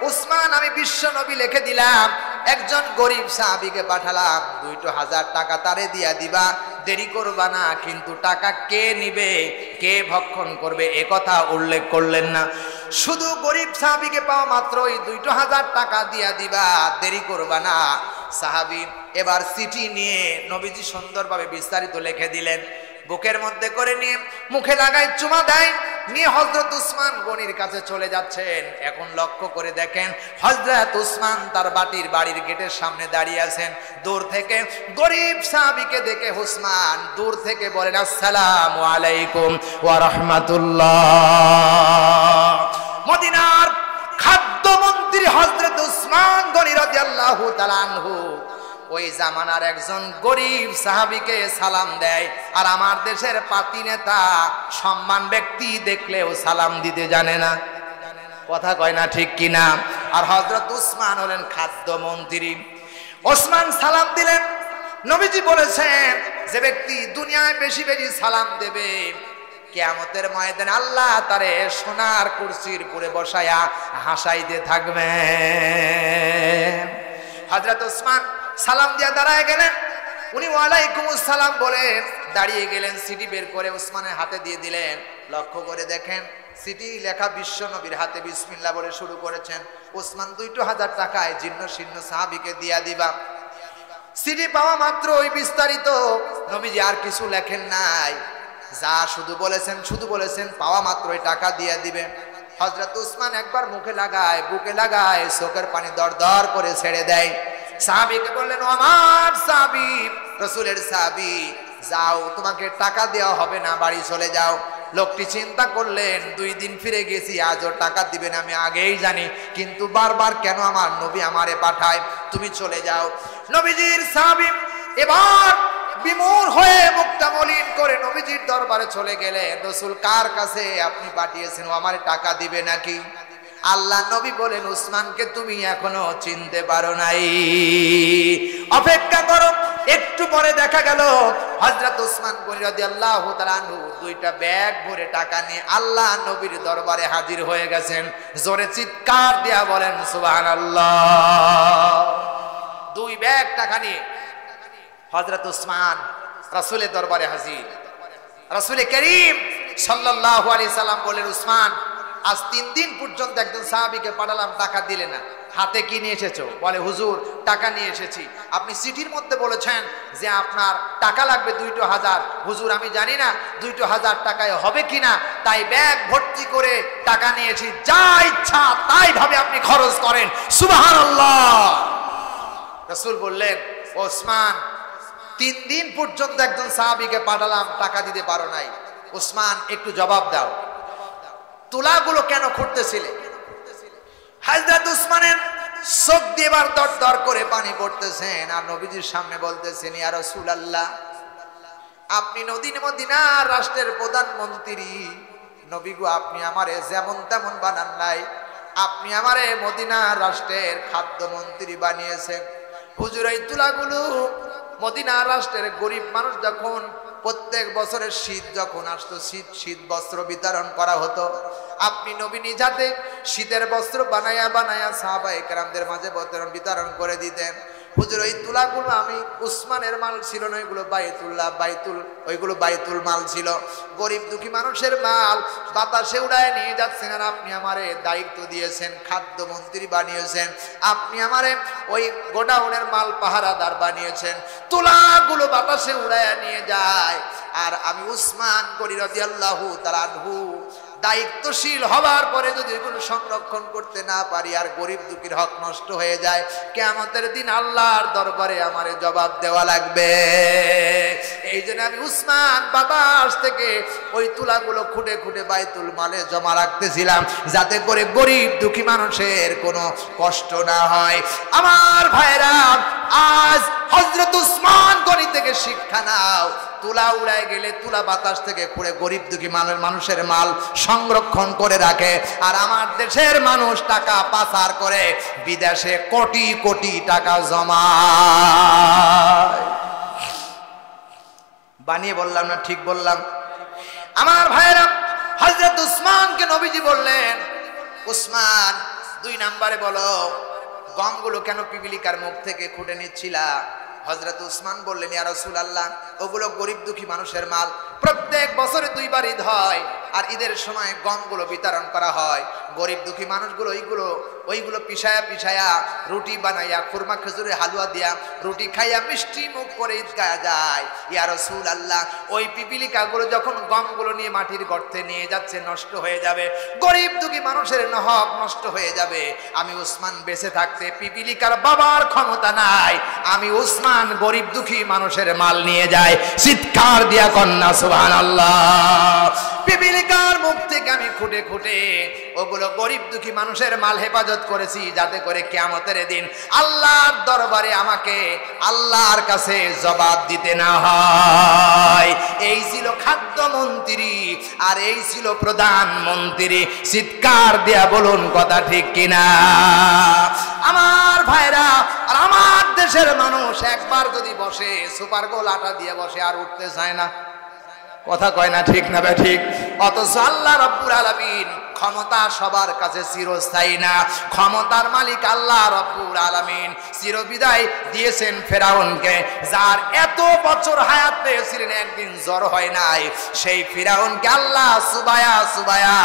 উসমান, আমি বিশ্ব নবী লিখে দিলাম, একজন গরিব সাহাবীকে পাঠালাম, 2,000 টাকা তারে দিয়া দিবা, দেরি করবা না। কিন্তু টাকা কে নিবে, কে ভক্ষণ করবে, এ কথা উল্লেখ করলেন না। শুধু গরিব সাহাবীকে পাওয়া মাত্রই 2,000 টাকা দিয়া দিবা, দেরি করবা না। সাহাবী এবার চিঠি নিয়ে নবীজি সুন্দরভাবে বিস্তারিত লিখে দিলেন। বুকের মধ্যে করে নিয়ে মুখে লাগায় চুমা দেয়, নিয়ে হযরত উসমান গনির কাছে চলে যাচ্ছেন। এখন লক্ষ্য করে দেখেন, হযরত উসমান তার বাড়ির গেটের সামনে দাঁড়িয়ে আছেন। দূর থেকে গরিব সাহাবীকে দেখে উসমান দূর থেকে বলেন, আসসালামু আলাইকুম ওয়া রাহমাতুল্লাহ। মদিনার খাদ্যমন্ত্রী হযরত উসমান গনি রাদিয়াল্লাহু তাআলা আনহু ওই জামানার একজন গরিব সাহাবীকে সালাম দেয়। আর আমার দেশের পাতি নেতা, সম্মান ব্যক্তি দেখলেও সালাম দিতে জানে না। কথা কয় না, ঠিক কিনা? আর হযরত উসমান হলেন খাদ্যমন্ত্রী। ওসমান সালাম দিলেন। নবীজি বলেছেন, যে ব্যক্তি দুনিয়ায় বেশি বেশি সালাম দেবে, কিয়ামতের ময়দানে আল্লাহ তারে সোনার কুরসির উপরে বসায়া হাসাইতে থাকবেন। হযরত উসমান সালাম দিয়া দাঁড়ায় গেলেন। উনি ওয়ালাইকুমুস সালাম বলে দাঁড়িয়ে গেলেন। সিটি বের করে উসমানের হাতে দিয়ে দিলেন। লক্ষ্য করে দেখেন, সিটি লেখা বিশ্ব নবীর হাতে বিসমিল্লাহ বলে শুরু করেছেন। উসমান 2,000 টাকায় জীর্ণ শীর্ণ সাহাবীকে দিয়া দিবা। সিটি পাওয়া মাত্র ওই বিস্তারিত, নবীজি আর কিছু লেখেন নাই। যা শুধু বলেছেন পাওয়া মাত্রই টাকা দিয়ে দিবে। হযরত উসমান একবার মুখে লাগায়, বুকে লাগায়, চোখের পানি দর দর করে ছেড়ে দেয়। সাহাবীকে বললেন, ও আমার সাহাবী, রাসূলের সাহাবী, যাও, তোমাকে টাকা দেওয়া হবে না, বাড়ি চলে যাও। লোকটি চিন্তা করলেন, 2 দিন ফিরে গেছি, আজও টাকা দিবেন আমি আগেই জানি, কিন্তু বারবার কেন আমার নবী আমারে পাঠায়, তুমি চলে যাও। নবীজির সাহাবী এবার বিমূঢ় হয়ে মুখটা মলিন করে নবীজির দরবারে চলে গেলেন। রাসূল, কার কাছে আপনি পাঠিয়েছেন, ও আমারে টাকা দিবে নাকি? আল্লাহ নবী বলেন, উসমানকে তুমি এখনো চিনতে পারো নাই, অপেক্ষা করো। একটু পরে দেখা গেল হযরত উসমান গনি রাদিয়াল্লাহু তাআলা আনহু 2টা ব্যাগ ভরে টাকা নিয়ে আল্লাহ নবীর দরবারে হাজির হয়ে গেছেন। জোরে চিৎকার দিয়া বলেন সুবহানাল্লাহ। 2 ব্যাগ টাকা নিয়ে হযরত উসমান রাসূলের দরবারে হাজির। রাসূল করিম সাল্লাল্লাহু আলাইহি সাল্লাম বলেন, উসমান, আজ 3 দিন পর্যন্ত একজন সাহাবীকে পাঠালাম, টাকা দিলে না, হাতে কি নিয়ে এসেছো? বলে, হুজুর, টাকা নিয়ে এসেছি। আপনি চিঠির মধ্যে বলেছেন যে আপনার টাকা লাগবে 2,000। হুজুর, আমি জানি না 2,000 টাকায় হবে কিনা, তাই ব্যাগ ভর্তি করে টাকা নিয়েছি, যা ইচ্ছা তাই ভাবে আপনি খরচ করেন। সুবহানাল্লাহ। রাসূল বললেন, ওসমান, 3 দিন পর্যন্ত একজন সাহাবীকে পাঠালাম, টাকা দিতে পারো নাই। ওসমান, একটু জবাব দাও, তুলাগুলো কেন খুঁড়তেছিলে? হযরত উসমানের চোখ দিয়ে এবার দর দর করে পানি পড়তেছেন, আর নবীজির সামনে বলতেছেন, ইয়া রাসূলুল্লাহ, আপনি মদিনার রাষ্ট্রের প্রধানমন্ত্রী, নবী গো, আপনি আমারে যেমন তেমন বানান নাই, আপনি আমারে মদিনার রাষ্ট্রের খাদ্যমন্ত্রী বানিয়েছেন। হুজুর, এই তুলাগুলো মদিনার রাষ্ট্রের গরিব মানুষ যখন প্রত্যেক বছরের শীত যখন আসতো, শীত বস্ত্র বিতরণ করা হতো, আপনি নবী নিজ হাতে শীতের বস্ত্র বানায়া বানায়া সাহাবায়ে কেরামদের মাঝে বিতরণ করে দিতেন। হুজুর, ওই তুলাগুলো আমি উসমানের মাল ছিল না, ওইগুলো বাইতুল মাল ছিল, গরিব দুঃখী মানুষের মাল বাতাসে উড়ায় নিয়ে যাচ্ছেন, আর আপনি আমারে দায়িত্ব দিয়েছেন, খাদ্যমন্ত্রী বানিয়েছেন, আপনি আমারে ওই গোডাউনের মাল পাহারাদার বানিয়েছেন। তুলাগুলো বাতাসে উড়ায় নিয়ে যায়, আর আমি উসমান গনি রাদিয়াল্লাহু তাআলা আনহু দায়িত্বশীল হবার পরে যদি এগুলো সংরক্ষণ করতে না পারি, আর গরিব দুঃখীর হক নষ্ট হয়ে যায়, কিয়ামতের দিন আল্লাহর দরবারে আমারে জবাব দেওয়া লাগবে। এই জন্য আমি উসমান বাতাস থেকে ওই তুলাগুলো খুঁটে খুঁটে বাইতুল মালে জমা রাখতেছিলাম, যাতে করে গরিব দুঃখী মানুষের কোনো কষ্ট না হয়। আমার ভাইরা, আজ হযরত উসমান গনি থেকে শিক্ষা নাও, তুলা উড়ায় গেলে তুলা বাতাস থেকে খুঁড়ে গরিব দুঃখী মানুষের মাল সংরক্ষণ করে রাখে, আর আমার দেশের মানুষ টাকা পাচার করে বিদেশে কোটি কোটি টাকা জমায়। বানিয়ে বললাম না ঠিক বললাম? আমার ভাইরা, হযরত উসমানকে নবীজি বললেন, উসমান, 2 নম্বরে বলো, গমগুলো কেন পিপিলিকার মুখ থেকে খুঁটে নিচ্ছিলা? হযরত উসমান বললেন, ইয়া রাসূলুল্লাহ, ওগুলো গরিব দুঃখী মানুষের মাল, প্রত্যেক বছরে 2 বার ঈদ হয়, আর ঈদের সময় গমগুলো বিতরণ করা হয়। গরিব দুঃখী মানুষগুলো ওইগুলো পিছায়া পিছায়া রুটি বানাইয়া, খুরমা খেজুরের হালুয়া দিয়া রুটি খাইয়া মিষ্টি মুখ করে ঈদগাহ যায়। ইয়া রাসূলুল্লাহ, ওই পিপিলিকাগুলো যখন গমগুলো নিয়ে মাটির গর্তে নিয়ে যাচ্ছে, নষ্ট হয়ে যাবে, গরিব দুঃখী মানুষের হক নষ্ট হয়ে যাবে। আমি উসমান বেঁচে থাকতে পিপিলিকার বাবার ক্ষমতা নাই, আমি উসমান গরিব দুঃখী মানুষের মাল নিয়ে যায়। চিৎকার দিয়া কন্যা সুবহানাল্লাহ। পিপিলিকার মুখ থেকে আমি খুঁটে খুঁটে ওগুলো গরিব দুঃখী মানুষের মাল হেফাজত করেছি, যাতে করে কিয়ামতের দিন আল্লাহর দরবারে আমাকে আল্লাহর কাছে জবাব দিতে না হয়। এই ছিল খাদ্যমন্ত্রী, আর এই ছিল প্রধানমন্ত্রী। চিৎকার দিয়া বলুন কথা ঠিক কিনা? আমার ভাইরা, আর আমার দেশের মানুষ একবার যদি বসে, সুপার গোল আটা দিয়ে বসে, আর উঠতে চায় না। কথা কয় না ঠিক না বে ঠিক? অথচ আল্লাহ রাব্বুল আলামিন, ক্ষমতা সবার কাছে চিরস্থায়ী না, ক্ষমতার মালিক আল্লাহ রাব্বুল আলামিন চিরবিদায় দিয়েছেন ফেরাউনকে, যার এত বছর হায়াত পেয়েছিলেন, একদিন জ্বর হয় নাই, সেই ফেরাউনকে আল্লাহ সুবায়া সুবায়া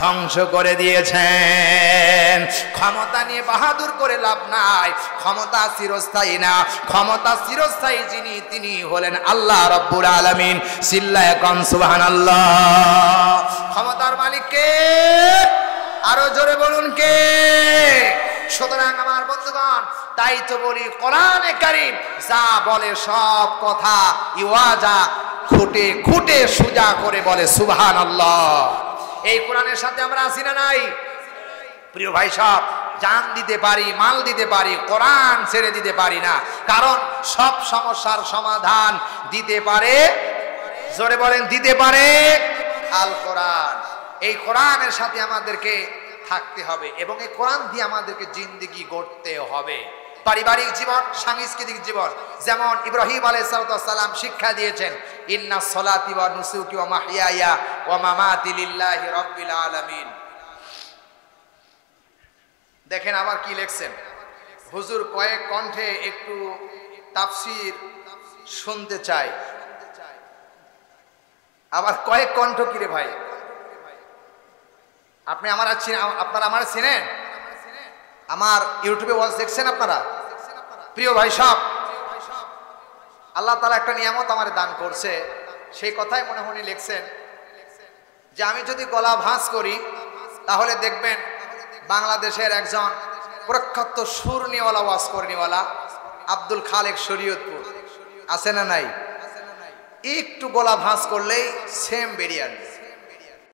ধ্বংস করে দিয়েছেন। ক্ষমতা নিয়ে বাহাদুর করে লাভ নাই, ক্ষমতা চিরস্থায়ী না, ক্ষমতা চিরস্থায়ী যিনি, তিনি হলেন আল্লাহ রাব্বুল আলামিন। চিল্লায়ে কোন সুবহানাল্লাহ। ক্ষমতার মালিক কে? আরো জোরে বলুন কে? সুতরাং আমার বন্ধুগণ, তাই তো বলি কোরআনে কারীম যা বলে সব কথা ইওয়াজা খুঁটে খুঁটে সুজা করে বলে সুবহানাল্লাহ। এই কোরআনের সাথে আমরা আছি না নাই? প্রিয় ভাই সব, জান দিতে পারি, মাল দিতে পারি, কোরআন ছেড়ে দিতে পারি না, কারণ সব সমস্যার সমাধান দিতে পারে, জোরে বলেন দিতে পারে আল কোরআন। এই কোরআনের সাথে আমাদেরকে থাকতে হবে এবং এই কোরআন দিয়ে আমাদেরকে জিন্দেগি গড়তে হবে। পারিবারিক জীবন, সাংস্কৃতিক জীবন, যেমন ইব্রাহিম আলাইহিস সালাম শিক্ষা দিয়েছেন, ইন্না সলাতি ওয়া নুসুকি ওয়া মাহইয়ায়া ওয়া মামাতি লিল্লাহি রাব্বিল আলামিন। দেখেন আবার কি লিখছেন হুজুর, কয়েক কণ্ঠে একটু তাফসীর শুনতে চাই। আবার কয়েক কণ্ঠ কিরে ভাই, আপনি আমার আপনারা আমার চিনেন? আমার ইউটিউবে ওয়াজ দেখছেন আপনারা? প্রিয় ভাই সব, আল্লাহ তাআলা একটা নিয়ামত আমারে দান করছে, সেই কথাই মনে মনে লিখছেন যে আমি যদি গলা ভাঁজ করি তাহলে দেখবেন বাংলাদেশের একজন প্রখ্যাত সুরনিওয়ালা ওয়াজ কর্মীওয়ালা আব্দুল খালেক শরীয়তপুর আছে না নাই, একটু গলা ভাঁজ করলেই সেম বেরিয়ে আসবে।